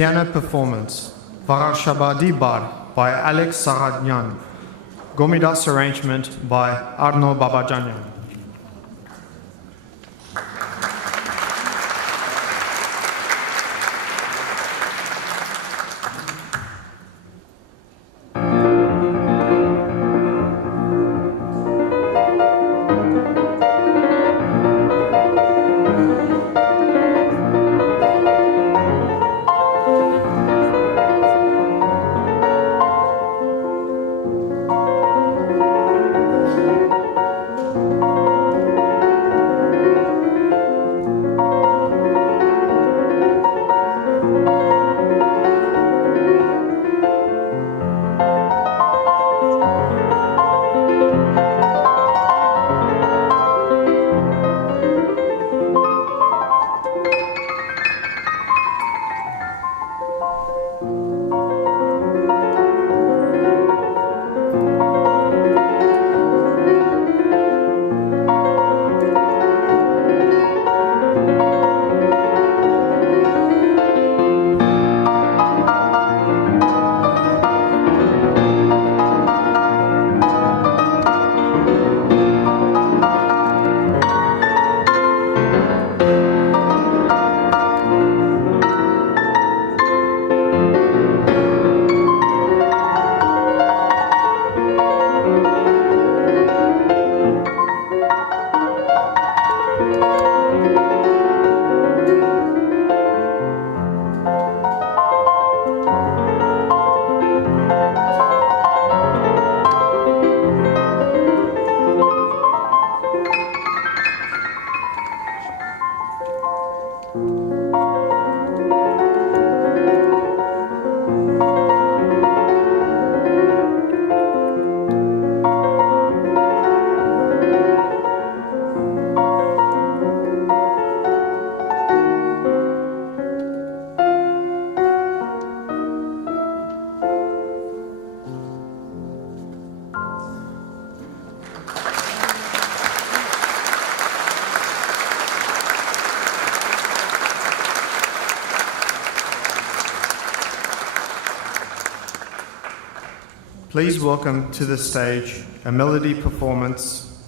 Piano performance, Varashabadi Bar by Alex Saradyan. Gomidas arrangement by Arno Babajanyan. Please welcome to the stage a melody performance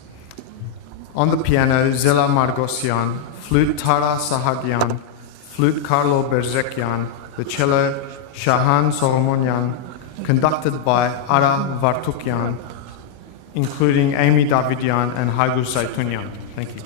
on the piano Zela Margosyan, flute Tara Sahagyan, flute Carlo Berzekyan, the cello Shahan Solomonian, conducted by Ara Vartukyan, including Amy Davidian and Haigu Zaitunyan. Thank you.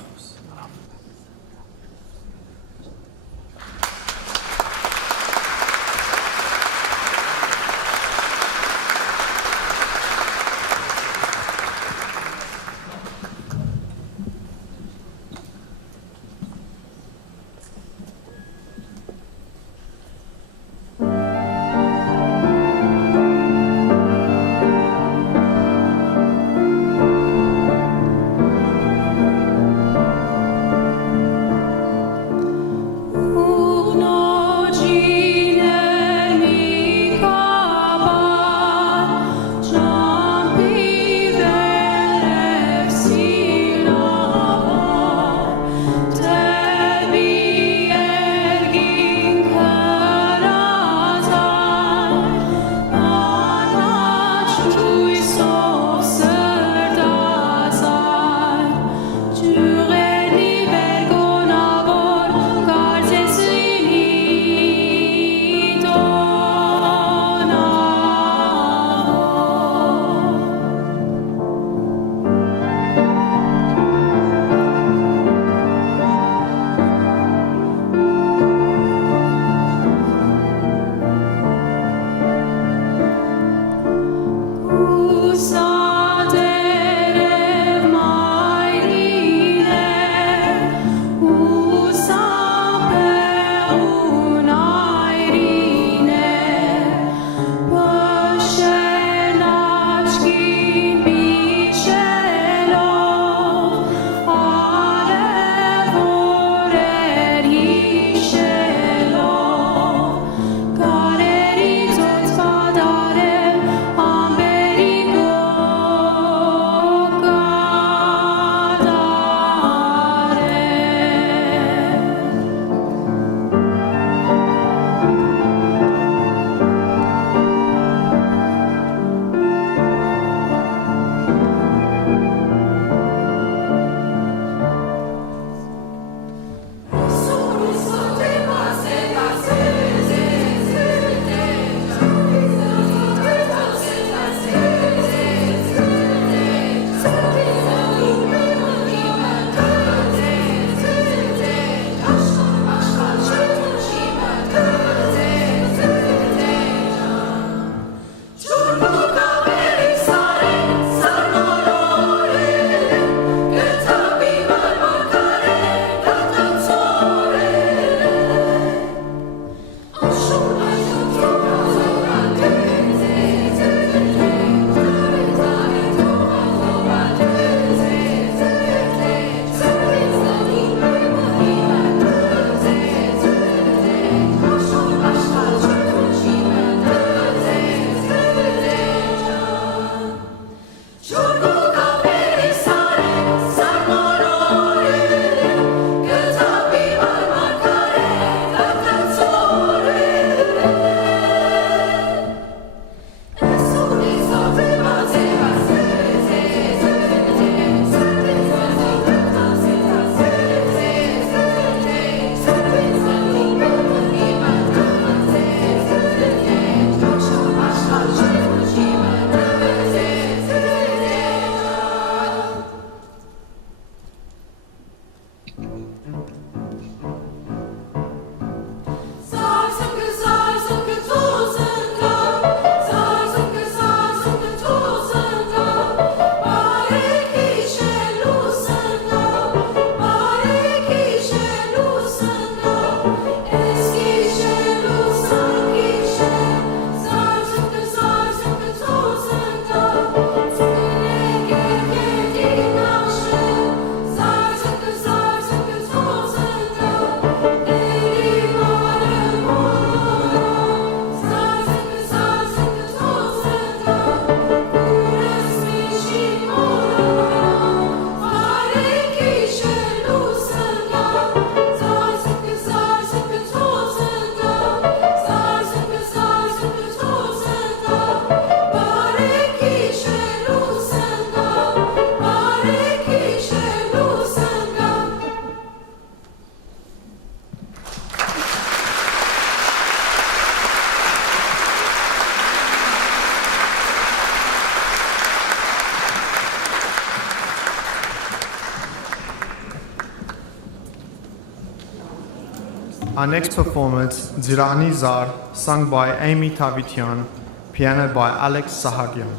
Our next performance, Zirani Zar, sung by Amy Tavitian, piano by Alex Sahagian.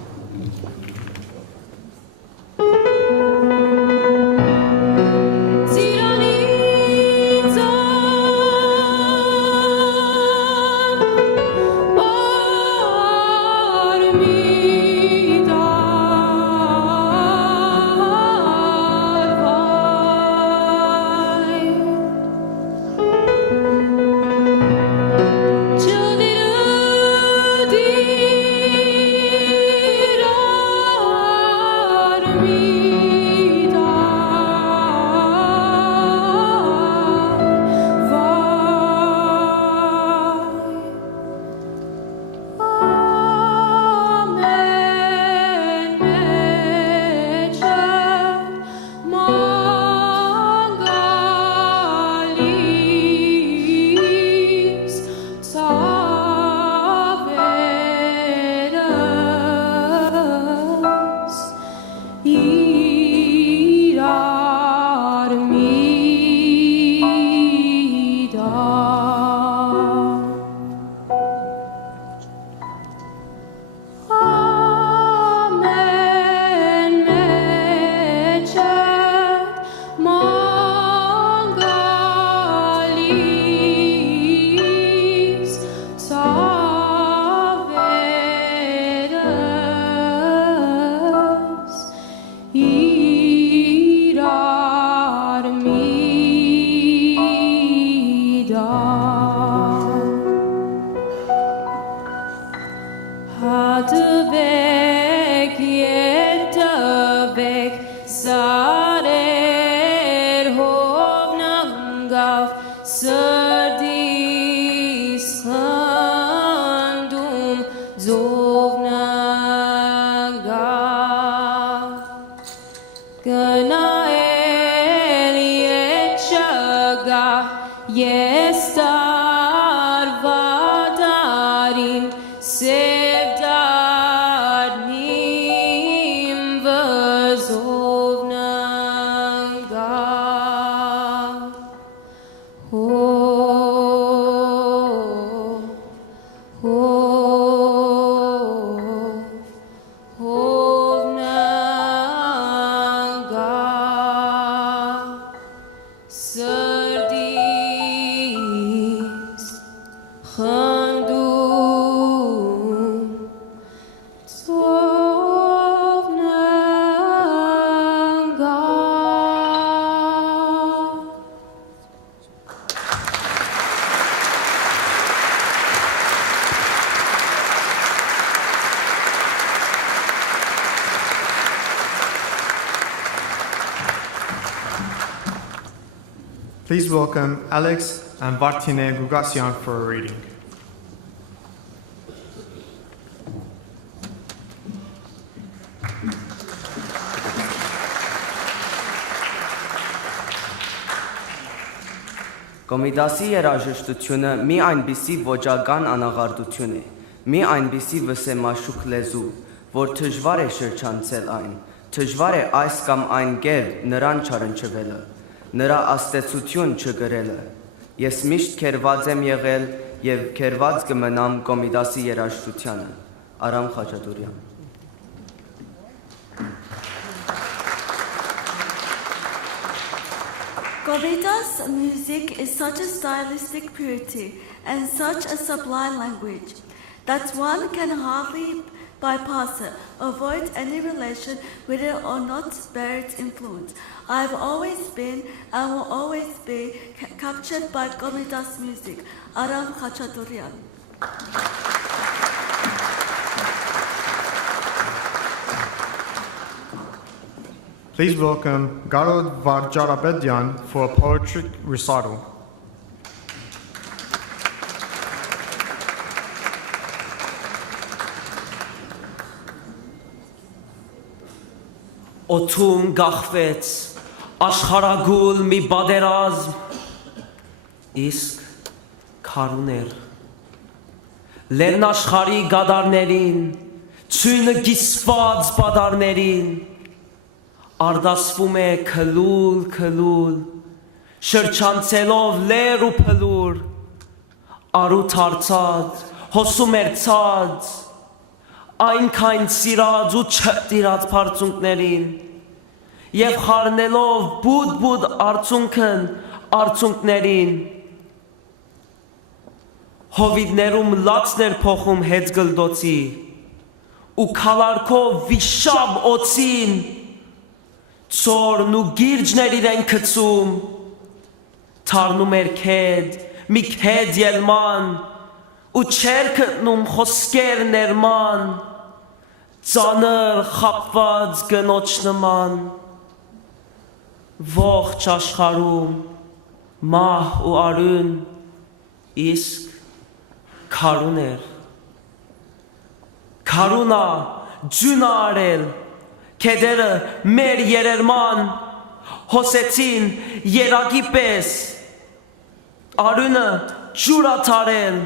Please welcome Alex and Bartine Gugasyan for a reading. Կոմիդասի երաժշտությունը մի այնպիսի ոճական անաղարտություն է, մի այնպիսի վսեմաշուք լեզու, որ դժվար է շրջանցել այն, դժվար է այս կամ այն կերպ նրան չարնչվելը, նրա աստեցություն չգրելը։ Ես միշտ քերված եմ եղել եւ քերված կմնամ կոմիդասի երաժշտությանը։ Արամ Խաչատուրյան։ Komitas music is such a stylistic purity and such a sublime language that one can hardly bypass it, avoid any relation with it or not bear its influence. I have always been and will always be captured by Komitas music. Aram Khachaturian. Please welcome Garod Varjarabedyan for a poetry recital. Օթում գախվեց աշխարհագուլ մի բادرազմ իսկ քարուներ լերն աշխարհի գադարներին ցույնը գիսված բադարներին արդասվում է քլուլ քլուլ շրջանցելով լեր ու փլուր, արուտ հարցած, հոսում էր ցած, այնքան սիրած ու չտիրած բարձունքներին, և խառնելով բուդ արցունքն արցունքներին, հովիդներում լացներ փոխում հետ գլդոցի, ու քալարքով վիշապ օծին, ծորն ու գիրջներ իրեն գցում, թարնում էր քեդ, մի քեդ ելման, ու չեր գտնում խոսքեր ներման, ծանր խապված գնոջ նման, ողջ աշխարհում մահ ու արյուն, իսկ քարուն էր, քարունա ջունա արել, քեդերը մեր երերման, հոսեցին երակի պես, արյունը ջուրա թարել,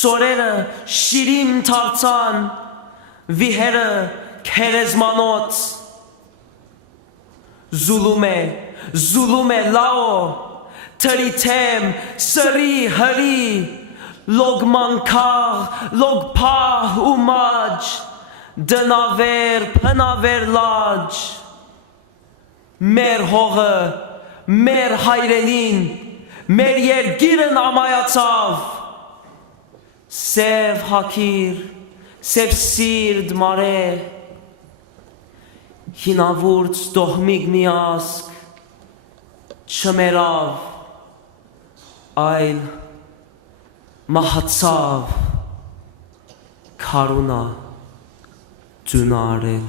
ծորերը շիրիմ թարցան, վիհերը քերեզմանոց, զուլում է լաո, թրիթեմ, սրի, հրի, լոգ մանկաղ, լոգ պահ ու մաջ, դնավեր, փնավեր լաջ, մեր հողը, մեր հայրենին, մեր երգիրն ամայացավ, սև հակիր, սև սիրտ մարե, հինավուրց դոհմիկ միասկ, չմերավ, այլ մահացավ, քարունա ջունա արել։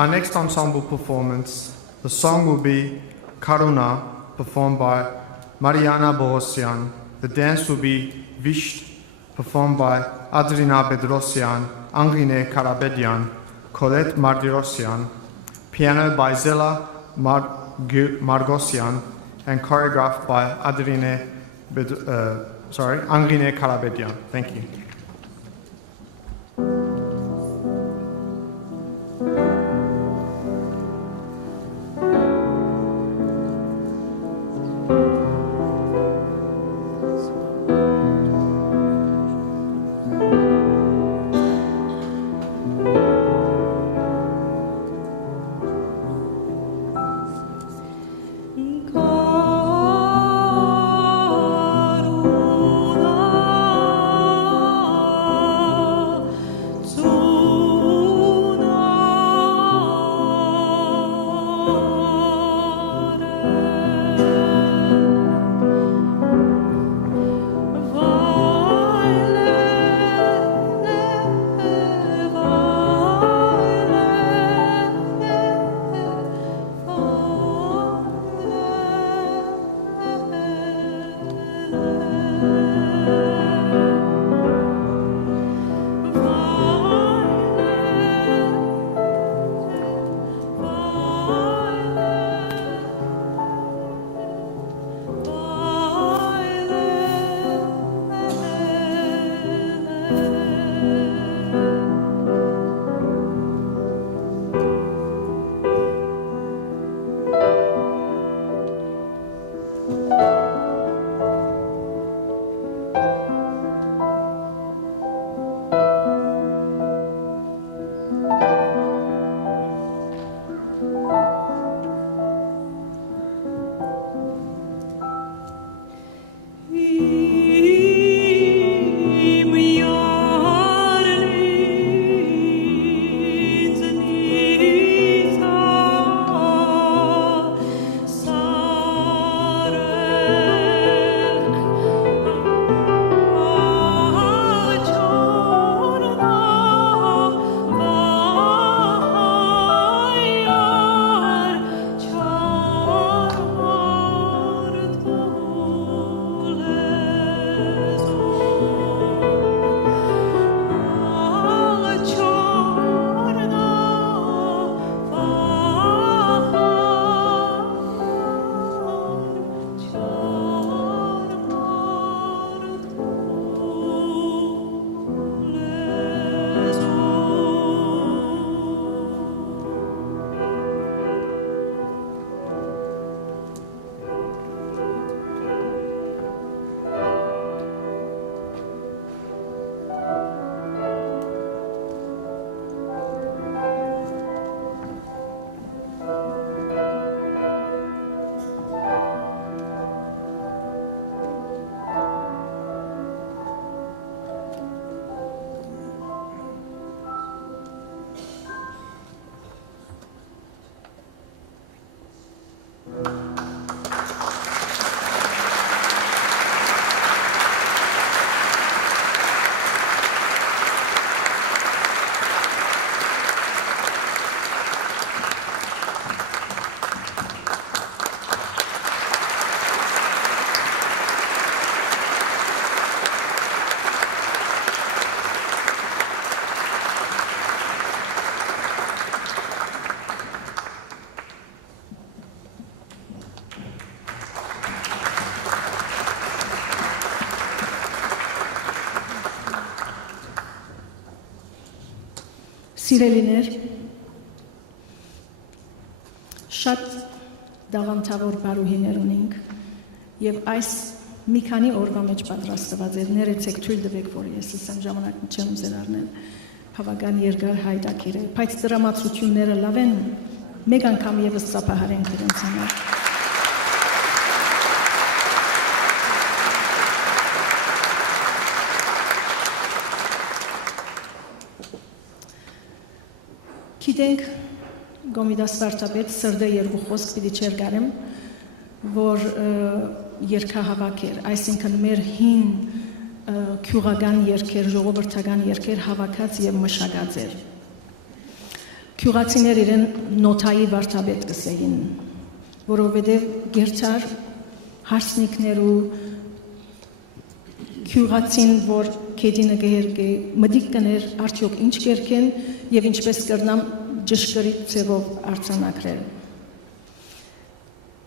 Our next ensemble performance, the song will be Karuna, performed by Mariana Bohosian. The dance will be Visht, performed by Adrina Bedrosian, Angrine Karabedian, Colette Mardirosian, piano by Zela Margosian, and choreographed by Angrine Karabedian. Thank you. Սիրելիներ, շատ դաղանթավոր բարուհիներ ունենք եւ այս մի քանի օրվա մեջ պատրաստված էր ներեցեք թույլ տվեք որ ես ասեմ ժամանակ չեմ ուզել առնել բավական երկար հայտակիր է բայց դրամատուրգությունները լավ են մեկ անգամ եւս ծափահարենք իրենց համար Գիտենք Գոմիդաս վարդապետ սրդե երկու խոսք պիտի չեր գարեմ, որ երկահավաք էր, այսինքն մեր հին քյուղական երկեր, ժողովրդական երկեր հավաքած եւ մշակած էր։ Քյուղացիներ իրեն նոթայի վարդապետ կսեին, որովհետեւ գերչար հարսնիկներու քյուղացին, որ քեդինը գերգե մդիկ կներ արդյոք ինչ կերքեն եւ ինչպես կրնամ ճշգրիտ ձևով արձանագրել։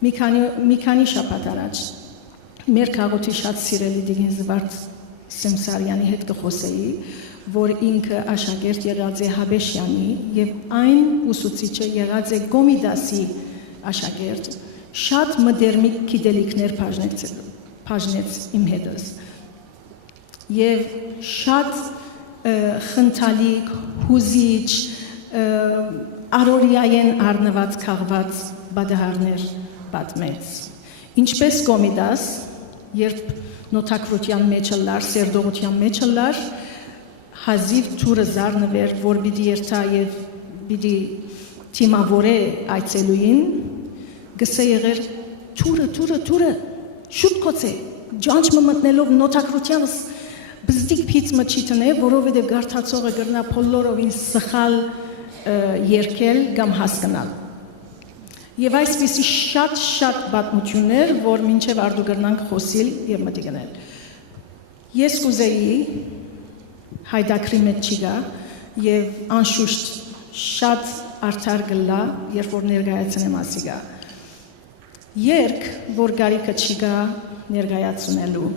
Մի քանի շաբաթ առաջ մեր քաղաքի շատ սիրելի Դիգին Զվարթ Սեմսարյանի հետ կխոսեի, որ ինքը աշակերտ եղած է Հաբեշյանի եւ այն ուսուցիչը եղած է Գոմիդասի աշակերտ, շատ մդերմիկ գիտելիքներ բաժնեց իմ հետս։ Եվ շատ խնդալիք, հուզիչ, առօրյային առնված քաղված բադահարներ պատմեց։ Ինչպես Գոմիդաս, երբ նոթակրության մեջը լար, սերդողության մեջը լար, հազիվ թուրը զարնվեր, որ պիտի երթա եւ պիտի թիմավորե այցելուին, գսե եղեր թուրը, շուտ կոցե, ջանջը մտնելով նոթակրությանս բզդիկ պից մչիտնե, որովհետև գարթացողը գրնա բոլորովին սխալ երկել կամ հասկանալ։ Եվ այսպիսի շատ պատմություններ, որ մինչև արդու գրնանք խոսիլ և մտի գնել։ Ես կուզեի հայդակրի մեջ չի գա և անշուշտ շատ արդար գլա, երբ որ ներգայացնեմ ասի գա։ Երկ, որ գարիքը չի գա ներգայացնելու,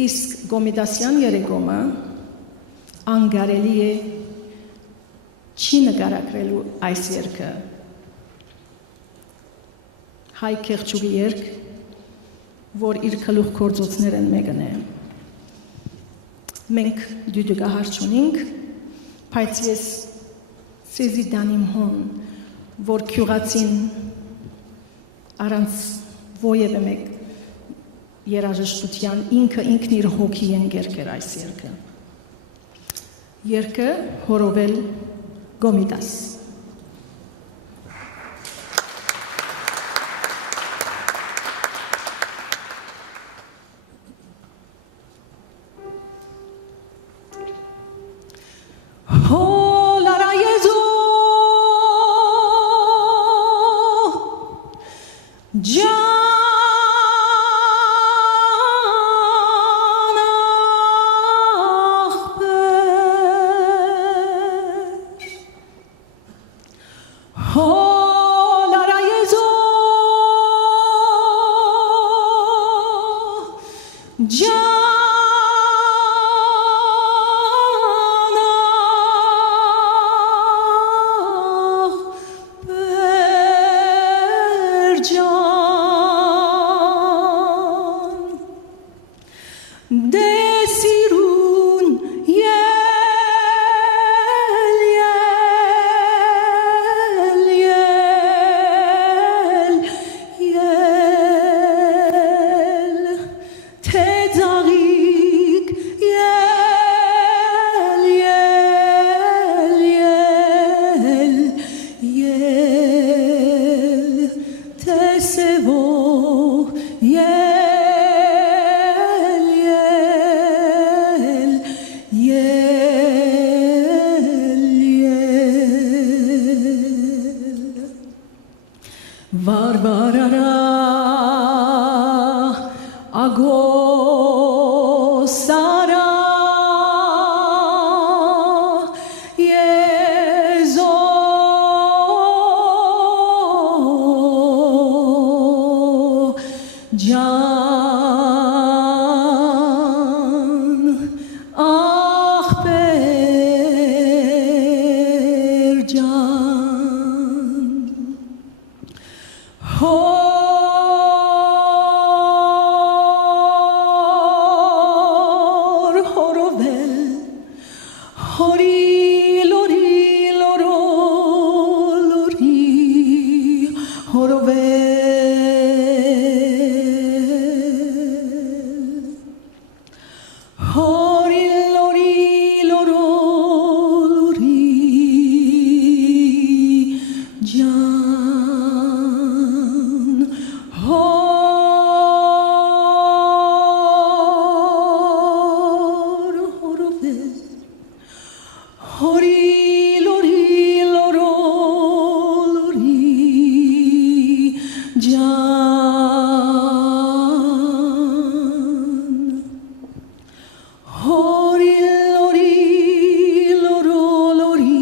իսկ Գոմիդասյան երեգոմը անգարելի է չի նկարագրելու այս երկը։ Հայ կեղճուգի երկ, որ իր կլուխ կործոցներ են մեկն է։ Մենք դյուդուգահար չունինք, բայց ես սեզի դանիմ հոն, որ քյուղացին առանց ովևէ մեկ երաժշտության ինքն իր հոգի ենգերքեր այս երկը։ Երկը հորովել Գոմիդաս։ John Varvarara agosara yezo can ah per can horovel hori lori loro lori horovel hori lori loro lori can horovel hori lori loro lori can hori lori loro lori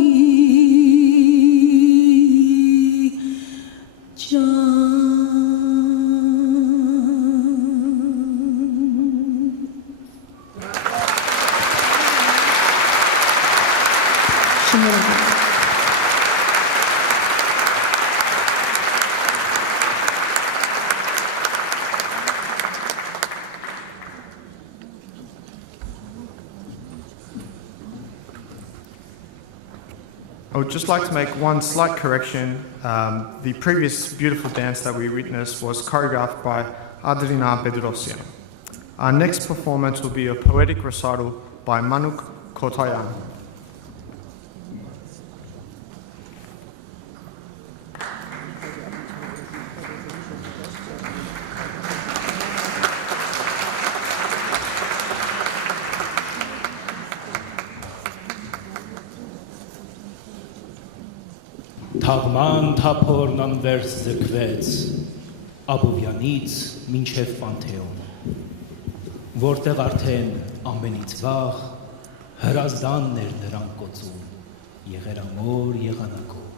I would just like to make one slight correction. The previous beautiful dance that we witnessed was choreographed by Adrina Bedrosian. Our next performance will be a poetic recital by Manuk Kotayan. Թաղման թափորն անվերս զրկվեց Աբովյանից մինչև Պանթեոն, որտեղ արդեն ամենից վաղ հրազդանն էր նրան կոծում եղերամոր եղանակով։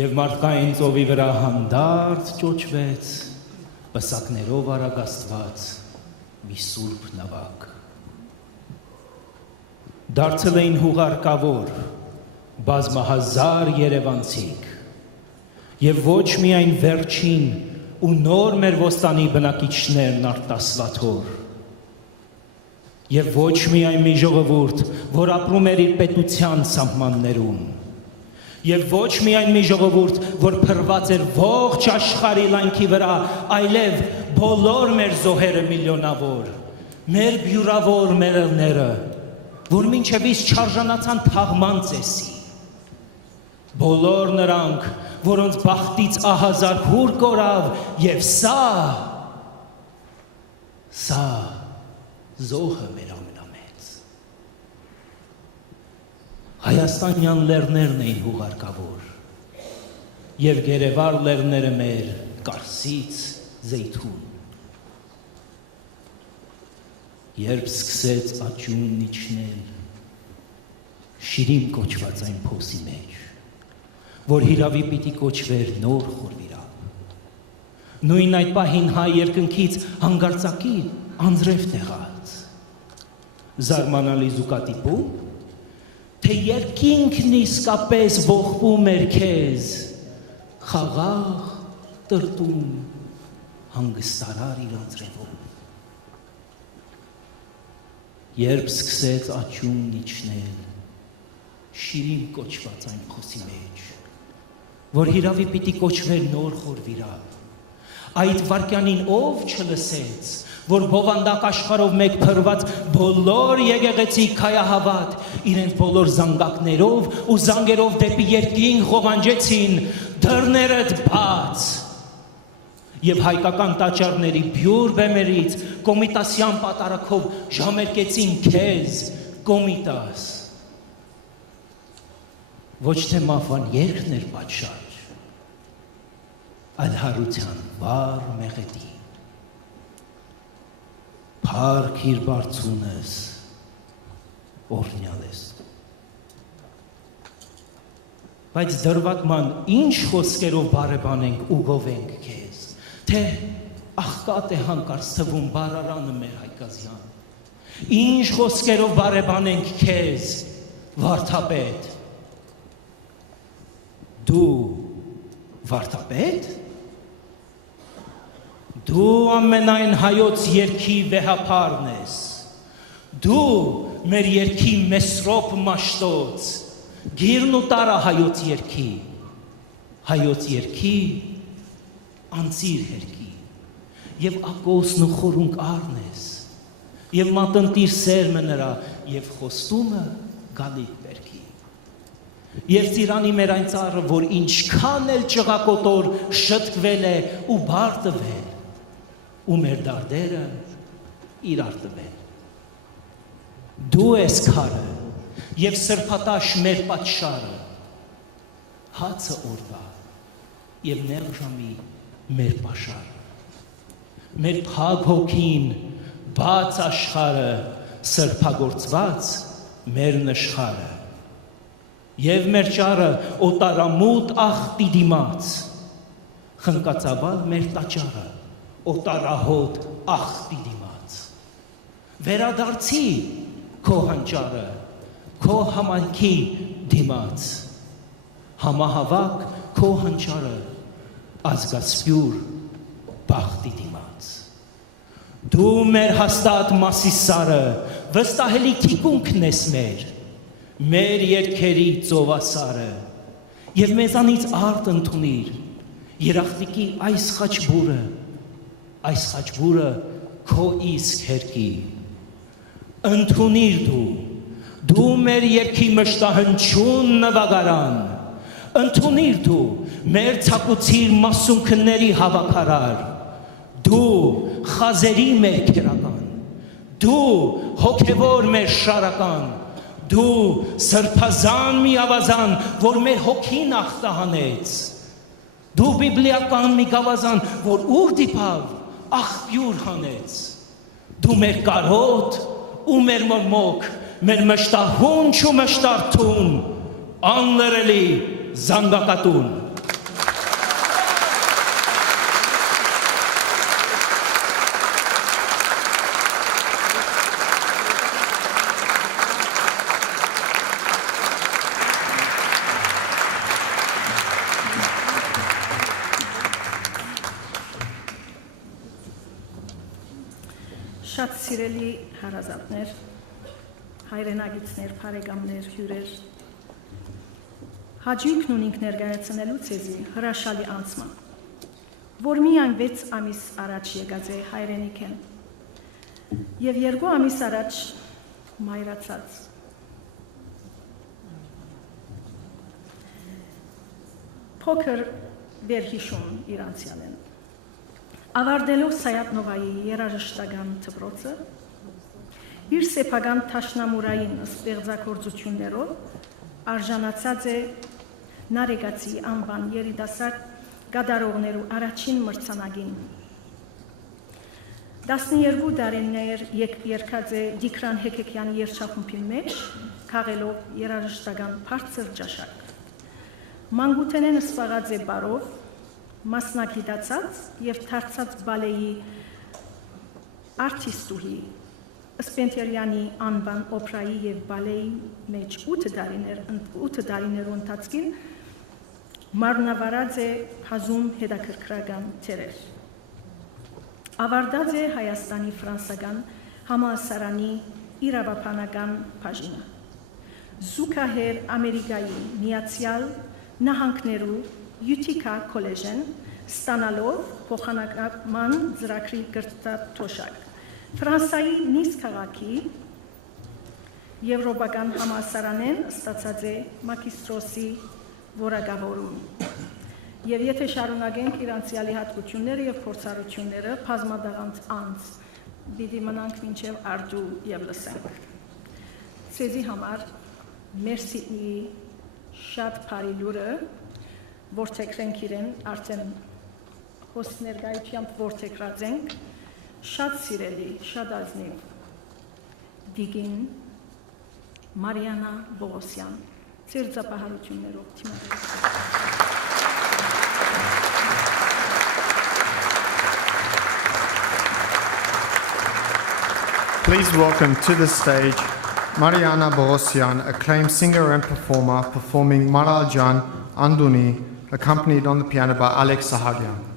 Եվ մարդկային ծովի վրա հանդարտ ճոճվեց պսակներով արագաստված մի սուրբ նավակ։ Դարձել էին հուղարկավոր բազմահազար երևանցիք եւ ոչ միայն վերջին ու նոր մեր ոստանի բնակիչներն արտասվաթոր եւ ոչ միայն մի ժողովուրդ, որ ապրում էր իր պետության սահմաններում եւ ոչ միայն մի ժողովուրդ, որ փրված էր ողջ աշխարհի լանքի վրա, այլև բոլոր մեր զոհերը միլիոնավոր, մեր բյուրավոր մերելները, որ մինչեւից չարժանացան թաղման ծեսի։ Բոլոր նրանք, որոնց բախտից ահազար հուր կորավ, եւ սա զոհը մեր ամենամեծ։ Հայաստանյան լեռներն էին հուղարկավոր, եւ գերեվար լեռները մեր Կարսից Զեյթուն։ Երբ սկսեց աճյունն իջնել, շիրիմ կոչված այն փոսի մեջ, որ հիրավի պիտի կոչվեր նոր խորվիրապ։ Նույն այդ պահին հայ երկնքից հանգարցակի անձրև տեղաց։ Զարմանալի զուկատիպում, թե երկինքն իսկապես ողբում էր քեզ, խաղաղ տրտում հանգստարար իր անձրևով։ Երբ սկսեց աճյունն իջնել, շիրիմ կոչված այն փոսի մեջ, որ հիրավի պիտի կոչվեր նոր խորվիրապ, այդ վարկյանին ով չլսեց, որ բովանդակ աշխարհով մեկ փրված բոլոր եկեղեցի քայահավատ իրենց բոլոր զանգակներով ու զանգերով դեպի երկինք ղողանջեցին դռներդ բաց եւ հայկական տաճարների բյուր բեմերից կոմիտասյան պատարակով ժամերկեցին քեզ կոմիտաս ոչ թե մաֆան երկն էր պատշաճ այլ հարության վար մեղեդի։ Փառք իր բարձունես, օրհնյալ ես։ Բայց դրվատման ինչ խոսքերով բարեբանենք ու գովենք քեզ, թե աղքատ է հանկարծ թվում բարարանը մեր Հայկազյան։ Ինչ խոսքերով բարեբանենք քեզ, վարդապետ։ Դու վարդապետ։ Դու ամենայն հայոց երկի վեհապարն ես։ Դու մեր երկի Մեսրոպ Մաշտոց, գիրն ու տարա հայոց երկի, անցիր հերկի, և ակոսն ու խորունկ առն ես, և մատնտիր սերմը նրա, և խոստումը գալիք բերքի։ Եվ ծիրանի մեր այն ծառը, որ ինչքան էլ ճղակոտոր շտկվել է ու բարտվել, ու մեր դարդերը իրար տվել։ Դու ես քարը և սրբատաշ մեր պատշարը, հացը օրվա և նեղ ժամի մեր պաշարը, մեր փակ հոգին բաց աշխարը, սրբագործված մեր նշխարը, և մեր ճարը օտարամուտ աղտի դիմաց, խնկացաբալ մեր տաճարը, օտարահոտ աղտի դիմաց, վերադարձի քո հանճարը, քո համանքի դիմաց, համահավաք քո հանճարը, ազգասպյուր բախտի դիմաց։ Դու մեր հաստատ մասիսարը, վստահելի թիկունքն ես մեր երգերի ծովասարը, և մեզանից արդ ընդունիր, երախտիկի այս խաչբուրը քո իսկ հերկի։ Ընդունիր դու մեր երգի մշտահնչուն նվագարան, ընդունիր դու մեր ցակուցիր մասունքների հավաքարար, դու խազերի մեր քերական, դու հոգևոր մեր շարական, դու սրբազան մի ավազան, որ մեր հոգին ախտահանեց, դու բիբլիական մի գավազան, որ ուր դիպավ աղբյուր հանեց, դու մեր կարոտ ու մեր մորմոք, մեր մշտահունչ ու մշտարթուն, անլրելի զանգակատուն։ Շատ սիրելի հարազատներ, հայրենագիցներ, բարեկամներ, հյուրեր, հաճույքն ունենք ներկայացնելու ցեզի հրաշալի անցման, որ միայն 6 ամիս առաջ եկած է հայրենիքեն եւ 2 ամիս առաջ մայրացած։ Փոքր վերհիշում իրանցիան ավարտելով Սայաթ-Նովայի երաժշտական դպրոցը, իր սեփական տաշնամուրային ստեղծագործություններով արժանացած է Նարեկացի անվան երիտասարդ կատարողներու առաջին մրցանակին։ 12 տարիներ երկած է Դիկրան Հեկեկյանի երգչախումբի մեջ, քաղելով երաժշտական բարձր ճաշակ։ Մանկութենեն սպառած է բարով, մասնակցած եւ դարձած բալեի արտիստուհի Սպենտերյանի անվան օպերայի եւ բալեի մեջ 8 տարիներու ընթացքին մարմնավարած է բազում հետաքրքրական թերեր։ Ավարտած է Հայաստանի ֆրանսական համալսարանի իրավաբանական բաժինը։ Զուգահեռ Ամերիկայի Միացյալ Նահանգներու Յուտիկա կոլեջեն ստանալով փոխանակման ծրագրի կրթաթոշակ։ Ֆրանսայի Նիս քաղաքի Եվրոպական համալսարանեն ստացած է մագիստրոսի որակավորում։ Եվ եթե շարունակենք իրանցիալի հատկությունները եւ փորձառությունները բազմադաղանց անց, պիտի մնանք մինչև արդու եւ լսենք։ Ցեզի համար մերսի շատ բարի լուրը, որ թեքրենք իրեն արդեն հոս ներկայությամբ ворթեքրած ենք, շատ սիրելի, շատ ազնիվ Դիգին Մարիանա Բողոսյան, ձեր ծափահարություններով թիմակից։ Please welcome to the stage Mariana Borosyan, acclaimed singer and performer, performing Marajan Anduni, accompanied on the piano by Alex Sahagyan.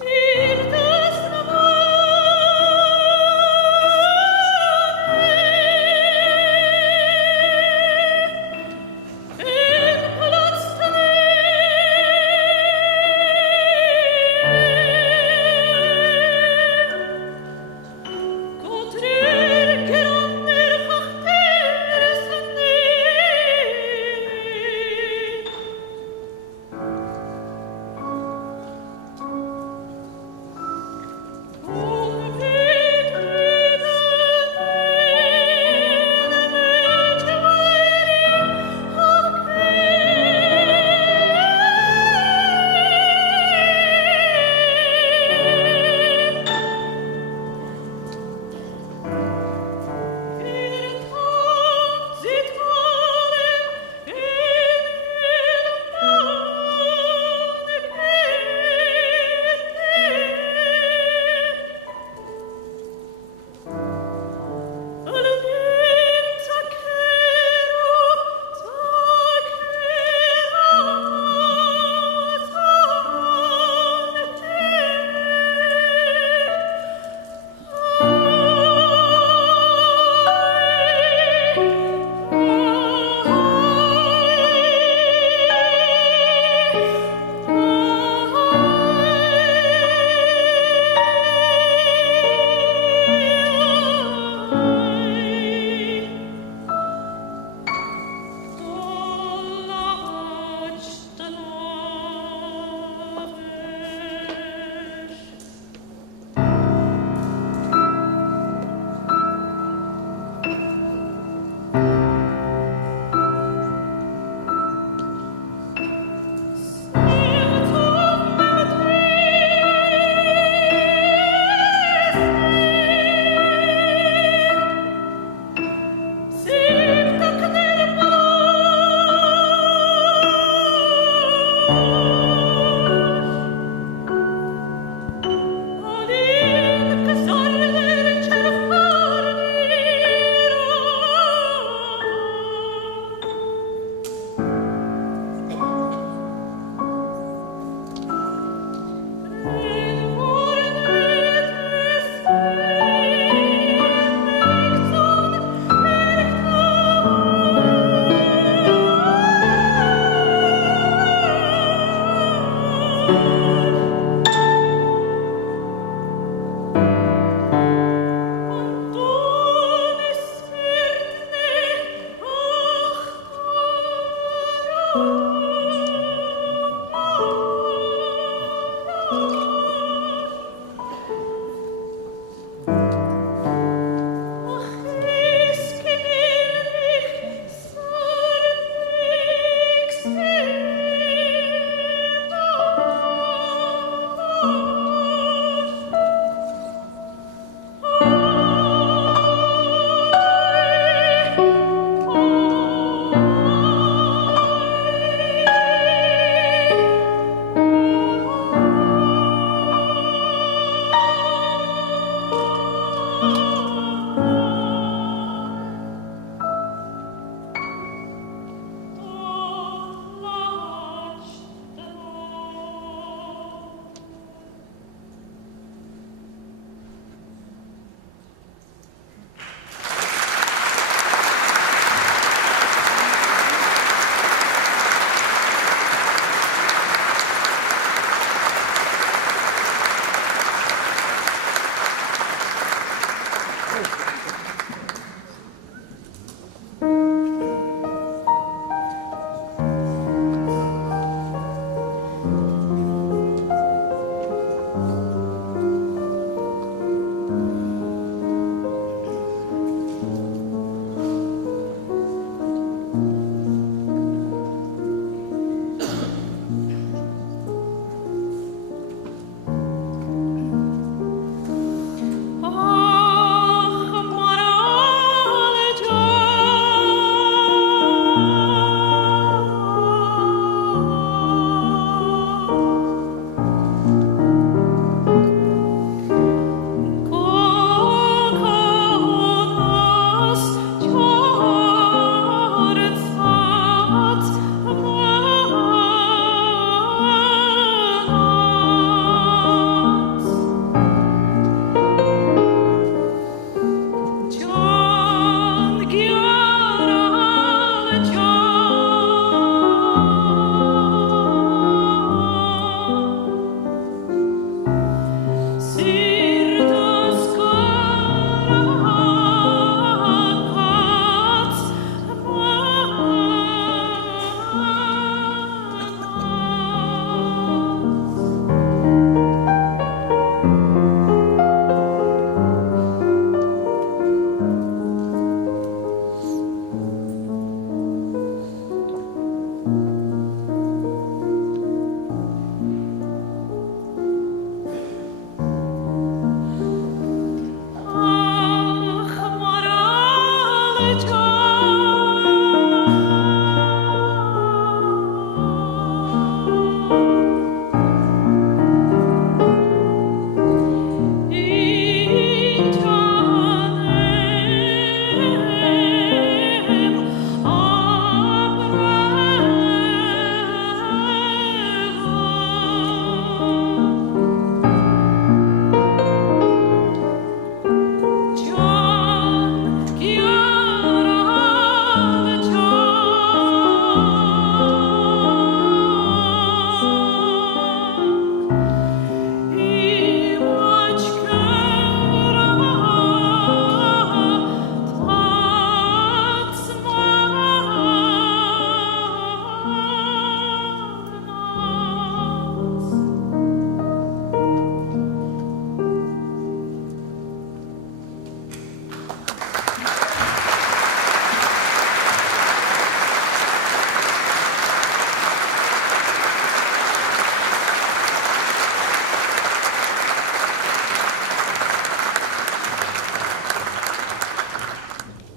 Sirtus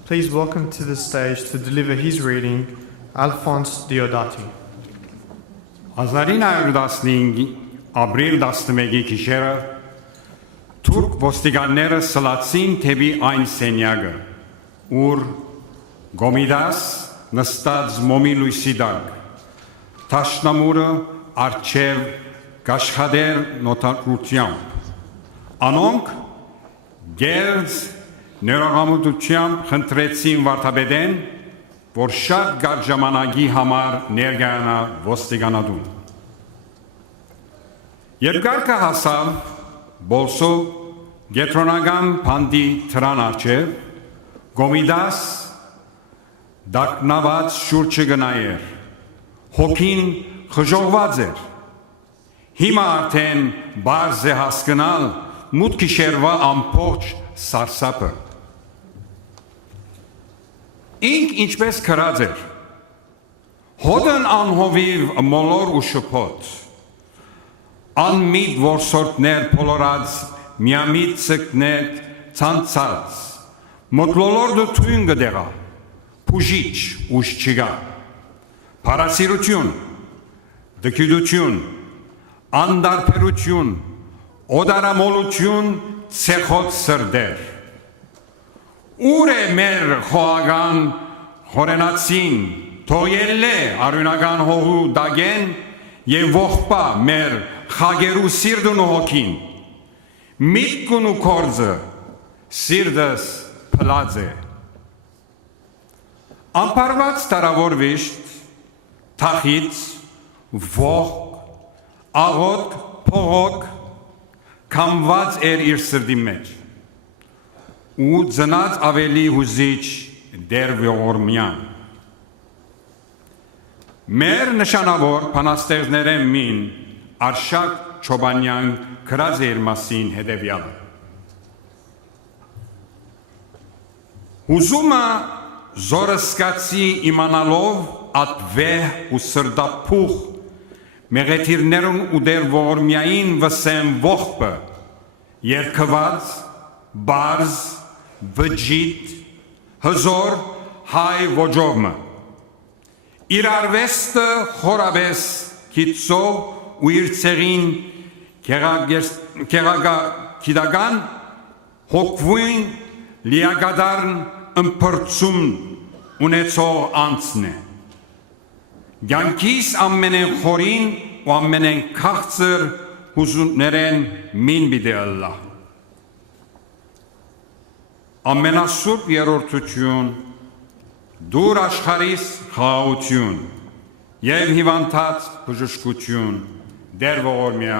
please welcome to the stage to deliver his reading, Alphonse Diodati. 1915 ապրիլ 11-ի գիշերը թուրք ոստիկանները սլացին թեպի այն սենյակը, ուր Գոմիդաս նստած մոմի լույսի տակ, թաշնամուրը առջև գաշխադեր նոտարությամբ, անոնք գերձ ներողամտությամբ խնդրեցին վարդապետեն, որ շատ գար ժամանակի համար ներգանա ոստիկանատուն։ Երկարկը հասավ բոլսո գետրոնական պանդի թրան արջև, Գոմիդաս դակնաված շուրջը գնայեր, հոգին խժողված էր, հիմա արդեն բարձ է հասկնալ մուտքի շերվա ամբողջ սարսապը։ Ինք ինչպես կրած էր, հոդն անհովիվ մոլոր ու շփոտ, անմիտ որսորդներ փոլորած, միամիտ ծկներ ցանցած, մոտլոլորդը թույն գդեղա, փուժիչ ուշ չգա, փարասիրություն, դկյդություն, անդարբերություն, օդարամոլություն, ցեխոտ սրդեր։ Ուր է մեր խոհական խորենացին, թոյել է արյունական հողու դագեն եւ ողբա մեր խագերու սիրտն ու հոգին, միտքն ու կորձը, սիրտս փլած է։ Ամպարված տարավոր վիշտ, թախից, ողք, աղոտ, փողոք, կամված էր իր սրդի մեջ, ու ծնած ավելի հուզիչ դեր ողորմյան։ Մեր նշանավոր փանաստեղծները մին Արշակ Չոբանյան գրած է իր մասին հետևյալը։ Հուզումը զորսկացի իմանալով ատվեհ ու սրդափուխ մեղեթիրներուն ու դեր ողորմյային վսեմ ողբը, երկված, բարզ, վջիտ, հզոր հայ ոջովմը, իր արվեստը խորավես կիցով ու իր ցեղին կերագիտական հոգվույն լիագադարն ըմպրծում ունեցող անձն է։ Գյանքիս ամենեն խորին ու ամենեն քաղցր հուզուններեն մին բիդե ըլլահ։ Ամենասուրբ երորդություն, դուր աշխարիս խաղաղություն և հիվանդած բժշկություն, դեր ողորմյա,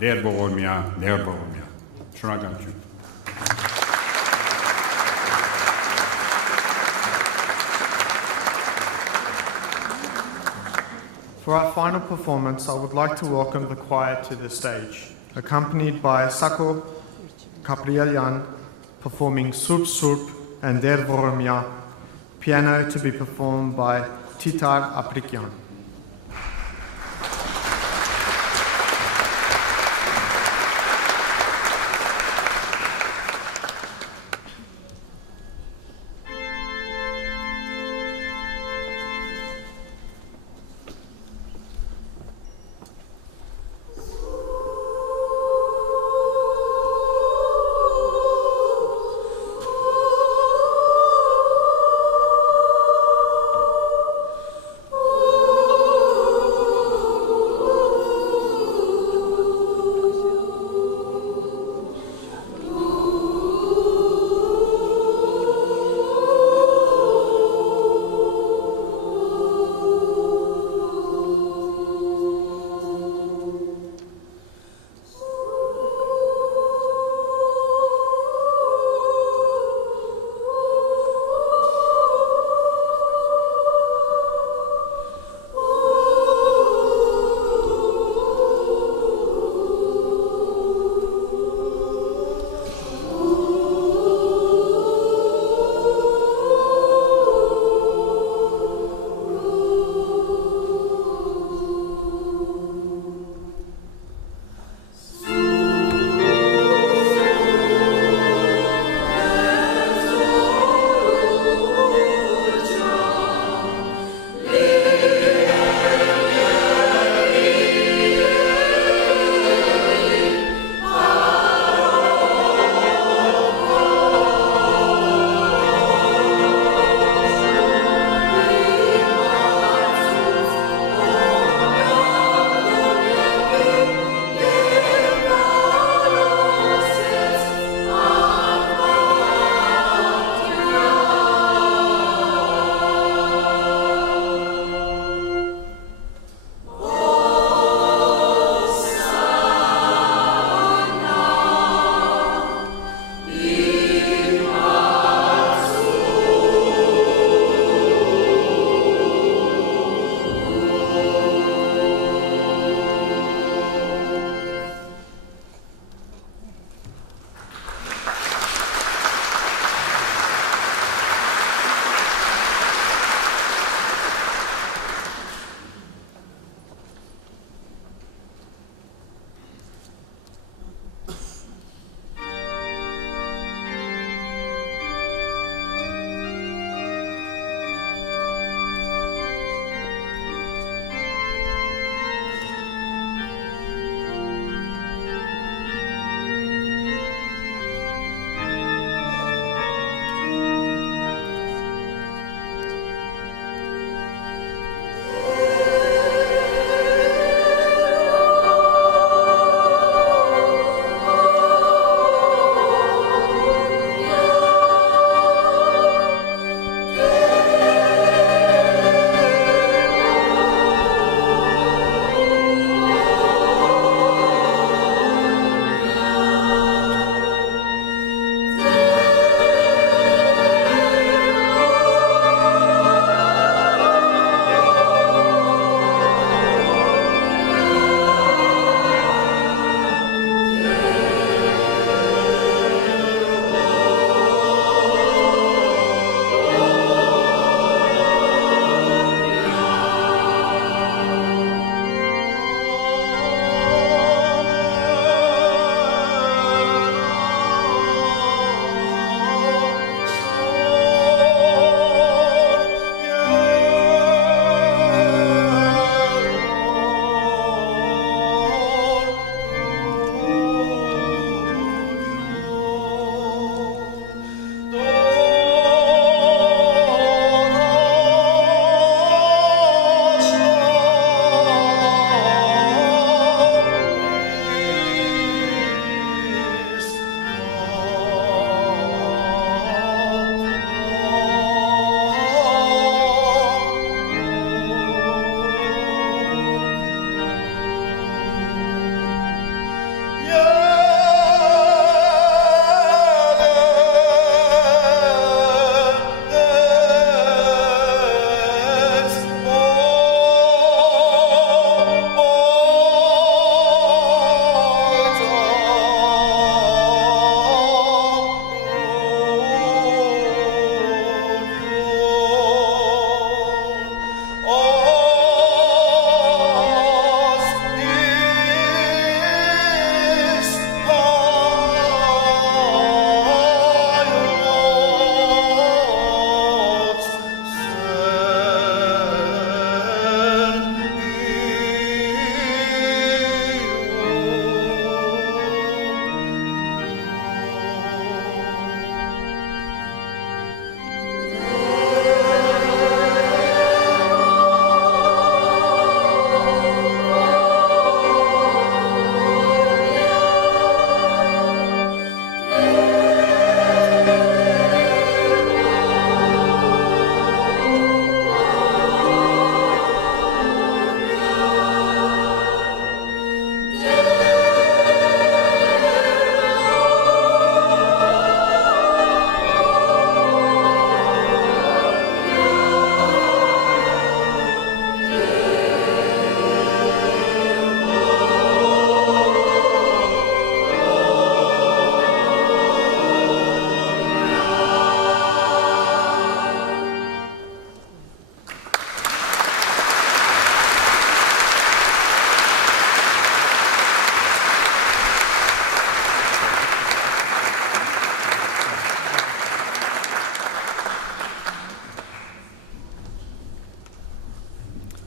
դեր ողորմյա, դեր ողորմյա։ Շնորհակալություն։ For our final performance, I would like to welcome the choir to the stage, accompanied by Sako Kaprielyan performing Surp Surp and Der Voromya, piano to be performed by Titar Aprikyan. Oh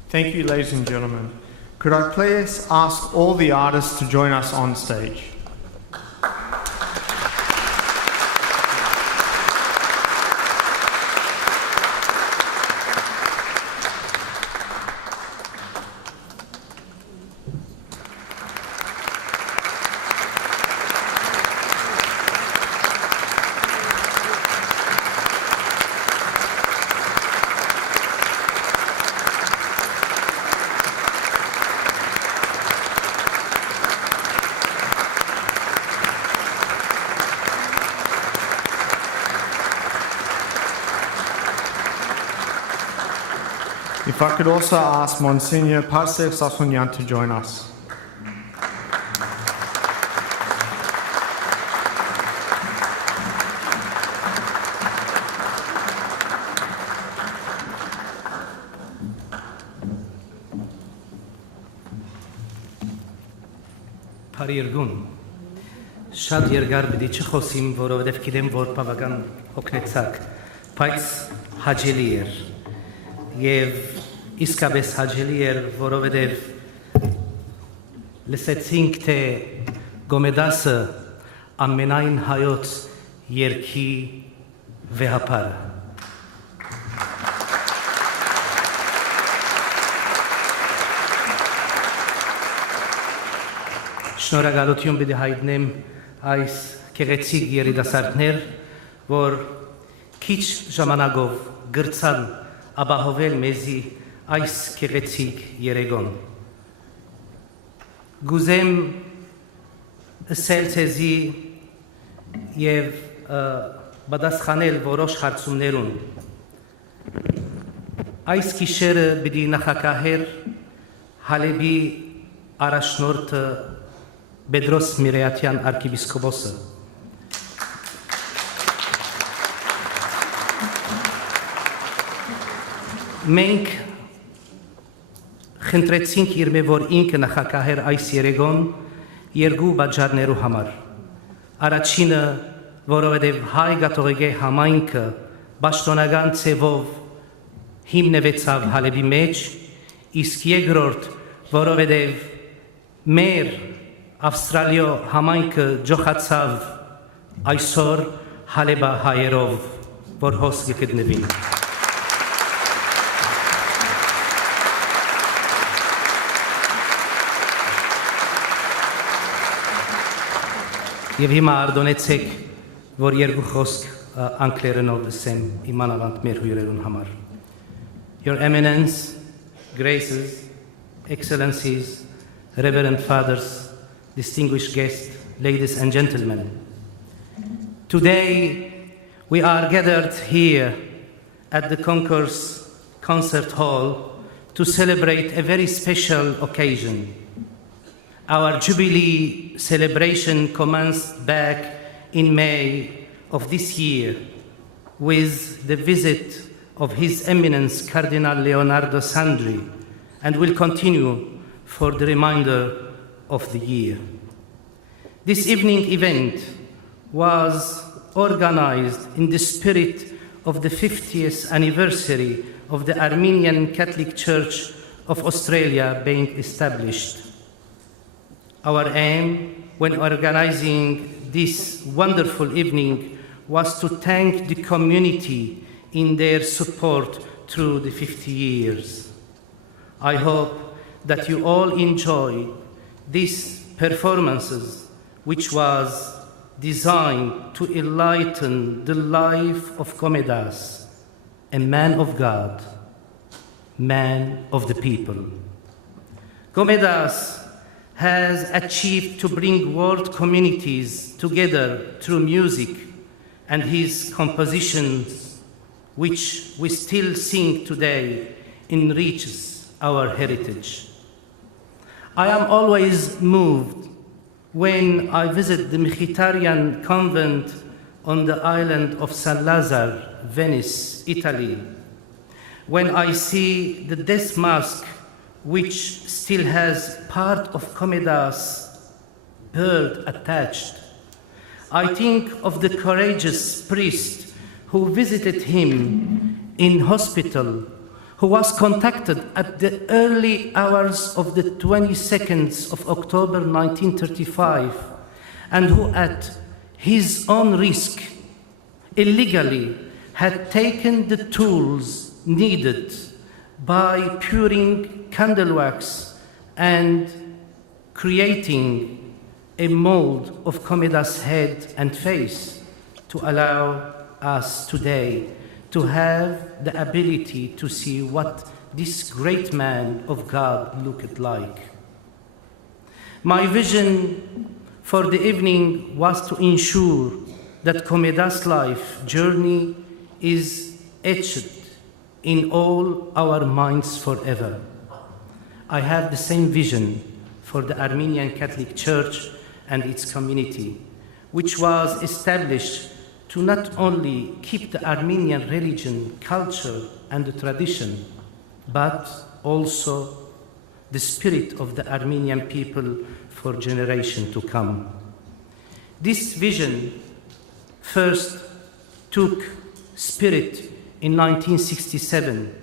Thank you, ladies and gentlemen. Could I please ask all the artists to join us on stage? If I could also ask Monsignor Parsev Sasunyan to join us. Փարիերգուն շատ երկար պիտի չխոսիմ, որովհետև գիտեմ, որ բավական հոգնեցակ, բայց հաճելի էր եւ իսկապես հաճելի էր, որովհետև լսեցինք, թե Գոմեդասը ամենայն հայոց երգի վեհապարը։ Շնորհակալություն պիտի հայտնեմ այս գեղեցիկ երիտասարդներ, որ քիչ ժամանակով գրցան ապահովել մեզի այս գեղեցիկ երեկոն։ Գուզեմ ասել ցեզի եւ պատասխանել որոշ հարցումներուն։ Այս գիշերը պիտի նախակահեր Հալեբի առաջնորդը Bedros Mireyatyan arkipiskoposu. Մենք խնդրեցինք իրմե, որ ինքը նախակահեր այս երեկոն երկու պատճառներու համար։ Առաջինը, որովհետև հայ կաթողիկե համայնքը պաշտոնական ցևով հիմնվեցավ Հալեբի մեջ, իսկ երկրորդ, որովհետև մեր Ավստրալիո համայնքը ջոխացավ այսօր Հալեբա հայերով, որ հոս գտնվին։ Եվ հիմա արդոնեցեք, որ երկու խոսք անգլերենով լսեմ իմանալանտ մեր հյուրերուն համար։ Your Eminence, Graces, Excellencies, Reverend Fathers, distinguished guests, ladies and gentlemen. Today, we are gathered here at the Concourse Concert Hall to celebrate a very special occasion. Our Jubilee celebration commenced back in May of this year with the visit of His Eminence Cardinal Leonardo Sandri and will continue for the remainder of the year. This evening event was organized in the spirit of the 50th anniversary of the Armenian Catholic Church of Australia being established. Our aim when organizing this wonderful evening was to thank the community in their support through the 50 years. I hope that you all enjoy these performances, which was designed to enlighten the life of Gomedas, a man of God, man of the people. Gomedas has achieved to bring world communities together through music, and his compositions, which we still sing today, enriches our heritage. I am always moved when I visit the Mkhitaryan convent on the island of San Lazar, Venice, Italy, when I see the death mask which still has part of Gomedas' bird attached. I think of the courageous priest who visited him in hospital who was contacted at the early hours of the 22nd of October 1935, and who at his own risk illegally had taken the tools needed by pouring candle wax and creating a mold of Komeda's head and face to allow us today to have the ability to see what this great man of God looked like. My vision for the evening was to ensure that Komeda's life journey is etched in all our minds forever. I have the same vision for the Armenian Catholic Church and its community, which was established to not only keep the Armenian religion, culture, and the tradition, but also the spirit of the Armenian people for generations to come. This vision first took spirit in 1967,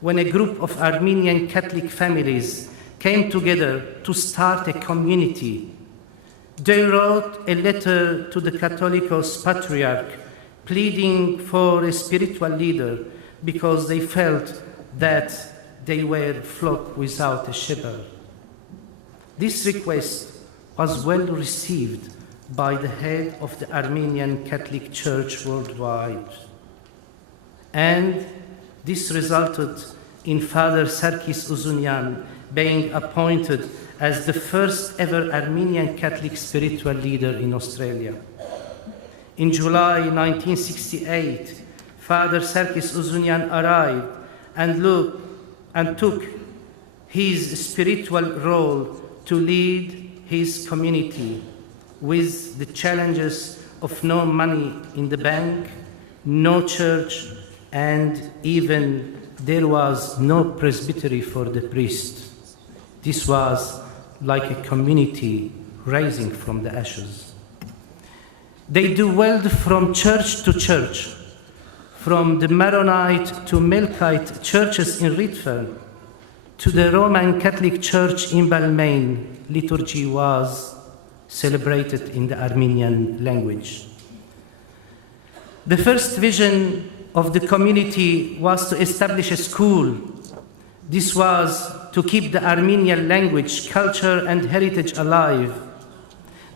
when a group of Armenian Catholic families came together to start a community. They wrote a letter to the Catholicos Patriarch pleading for a spiritual leader because they felt that they were a flock without a shepherd. This request was well received by the head of the Armenian Catholic Church worldwide. And this resulted in Father Sarkis Uzunyan being appointed as the first ever Armenian Catholic spiritual leader in Australia. In July 1968, Father Sarkis Uzunyan arrived and took his spiritual role to lead his community with the challenges of no money in the bank, no church, and even there was no presbytery for the priest. This was like a community rising from the ashes. They dwelled from church to church, from the Maronite to Melkite churches in Redfern to the Roman Catholic Church in Balmain. Liturgy was celebrated in the Armenian language. The first vision of the community was to establish a school. This was to keep the Armenian language, culture, and heritage alive.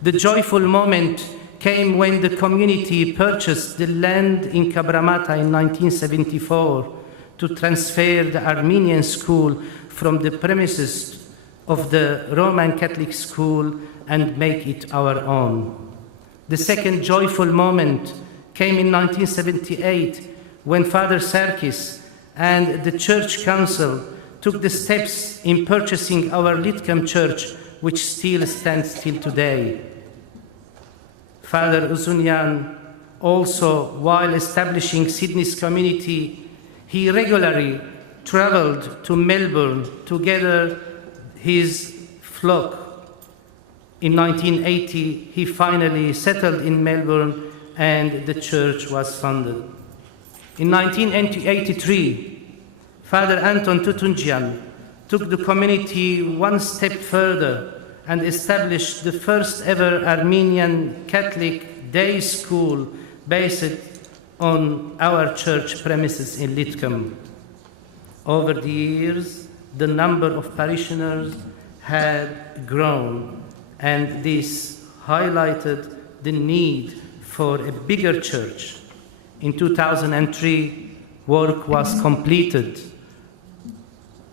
The joyful moment came when the community purchased the land in Kabramata in 1974 to transfer the Armenian school from the premises of the Roman Catholic school and make it our own. The second joyful moment came in 1978 when Father Sarkis and the Church Council took the steps in purchasing our Litcom Church, which still stands till today. Father Uzunyan also, while establishing Sydney's community, he regularly traveled to Melbourne to gather his flock. In 1980, he finally settled in Melbourne and the church was founded. In 1983, Father Anton Tutunjian took the community one step further and established the first ever Armenian Catholic day school based on our church premises in Litcom. Over the years, the number of parishioners had grown, and this highlighted the need for a bigger church. In 2003, work was completed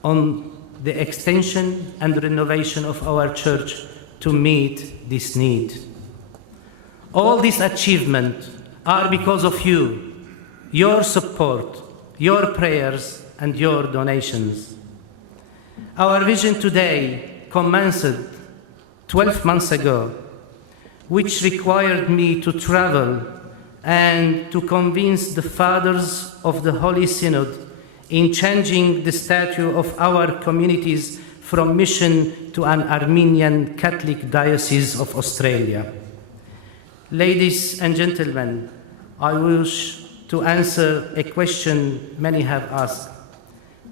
on the extension and renovation of our church to meet this need. All these achievements are because of you, your support, your prayers, and your donations. Our vision today commenced 12 months ago, which required me to travel and to convince the fathers of the Holy Synod in changing the statute of our communities from mission to an Armenian Catholic Diocese of Australia. Ladies and gentlemen, I wish to answer a question many have asked.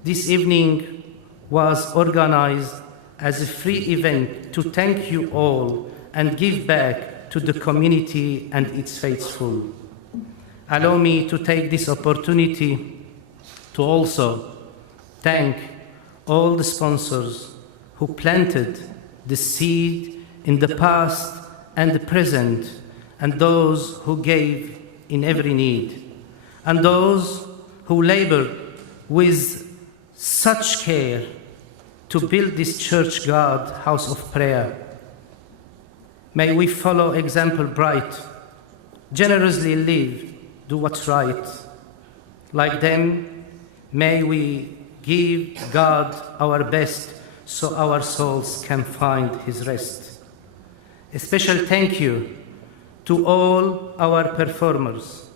This evening was organized as a free event to thank you all and give back to the community and its faithful. Allow me to take this opportunity to also thank all the sponsors who planted the seed in the past and the present, and those who gave in every need, and those who labored with such care to build this church God house of prayer. May we follow example bright, generously live, do what's right. Like them, may we give God our best so our souls can find his rest. A special thank you to all our performers,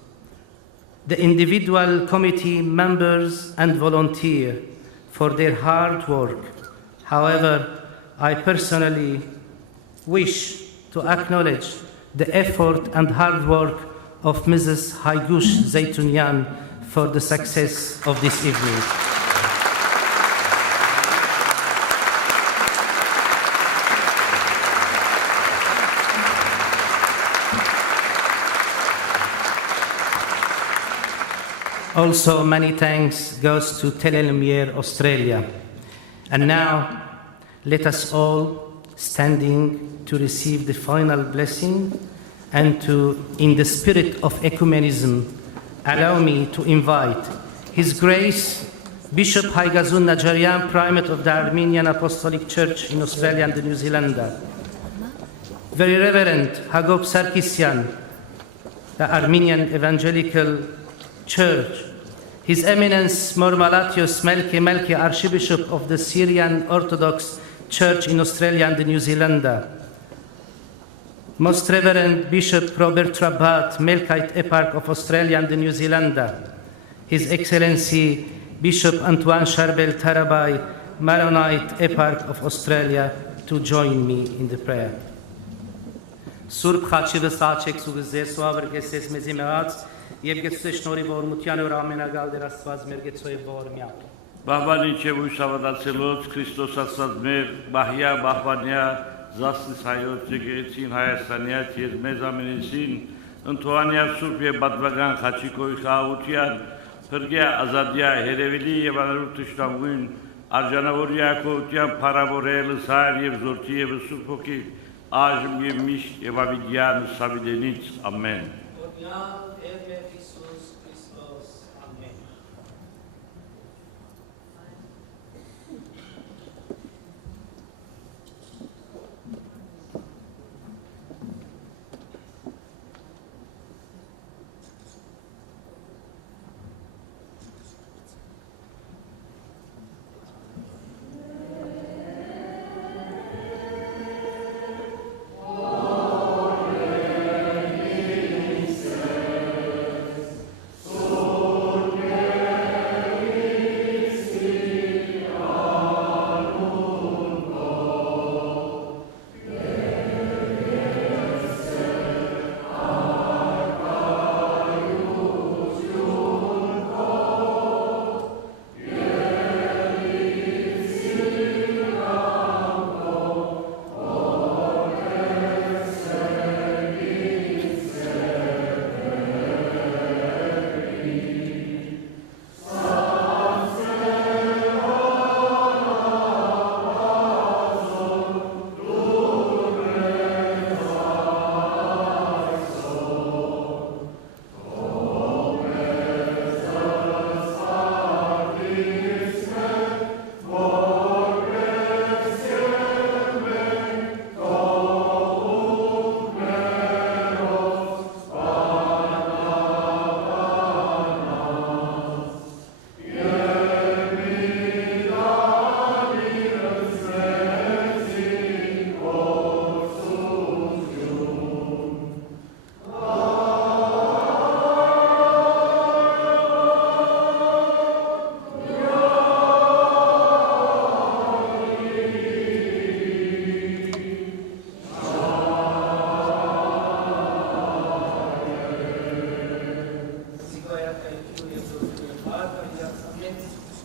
the individual committee members and volunteers for their hard work. However, I personally wish to acknowledge the effort and hard work of Mrs. Haygush Zaytunian for the success of this evening. Also, many thanks goes to Telelumiere Australia. And now, let us all standing to receive the final blessing and to, in the spirit of ecumenism, allow me to invite His Grace Bishop Haigazun Najarian, Primate of the Armenian Apostolic Church in Australia and New Zealand, Very Reverend Hagop Sarkisian, the Armenian Evangelical Church, His Eminence Mormalatios Melki, Archbishop of the Syrian Orthodox Church in Australia and New Zealand, Most Reverend Bishop Robert Trabat, Melkite Eparch of Australia and New Zealand, His Excellency Bishop Antoine Charbel Tarabai, Maronite Eparch of Australia, to join me in the prayer. Surb Khachivă Sachek Sugze Soavr Geses Mezimeats, Եվ գեցուց շնորհիվ օրմության որ ամենագալ դեր Աստված մեր գեցոյ բորմյա։ Բահբանիչ եւ ուսավադացելոց Քրիստոս Աստված մեր բահյա բահբանյա զասնից հայոց եկեղեցին Հայաստանյաց եւ մեզ ամենեցին ընթոանյա սուրբ եւ բադվական խաչիկոյ խաղաղության փրկյա ազատյա երևելի եւ անրուտ տշտամույն արժանավոր Յակովյան փարավորել սար եւ զորքի եւ սուրբ հոգի այժմ եւ միշտ եւ ավիդյան սավիդենից ամեն։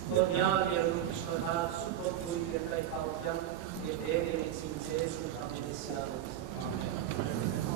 Օրնյալ եւ ուրիշնորհալ սուպոտ գույն եւ կայքավության եւ դեր եւ ցինցես ու համեսիալ։ Ամեն։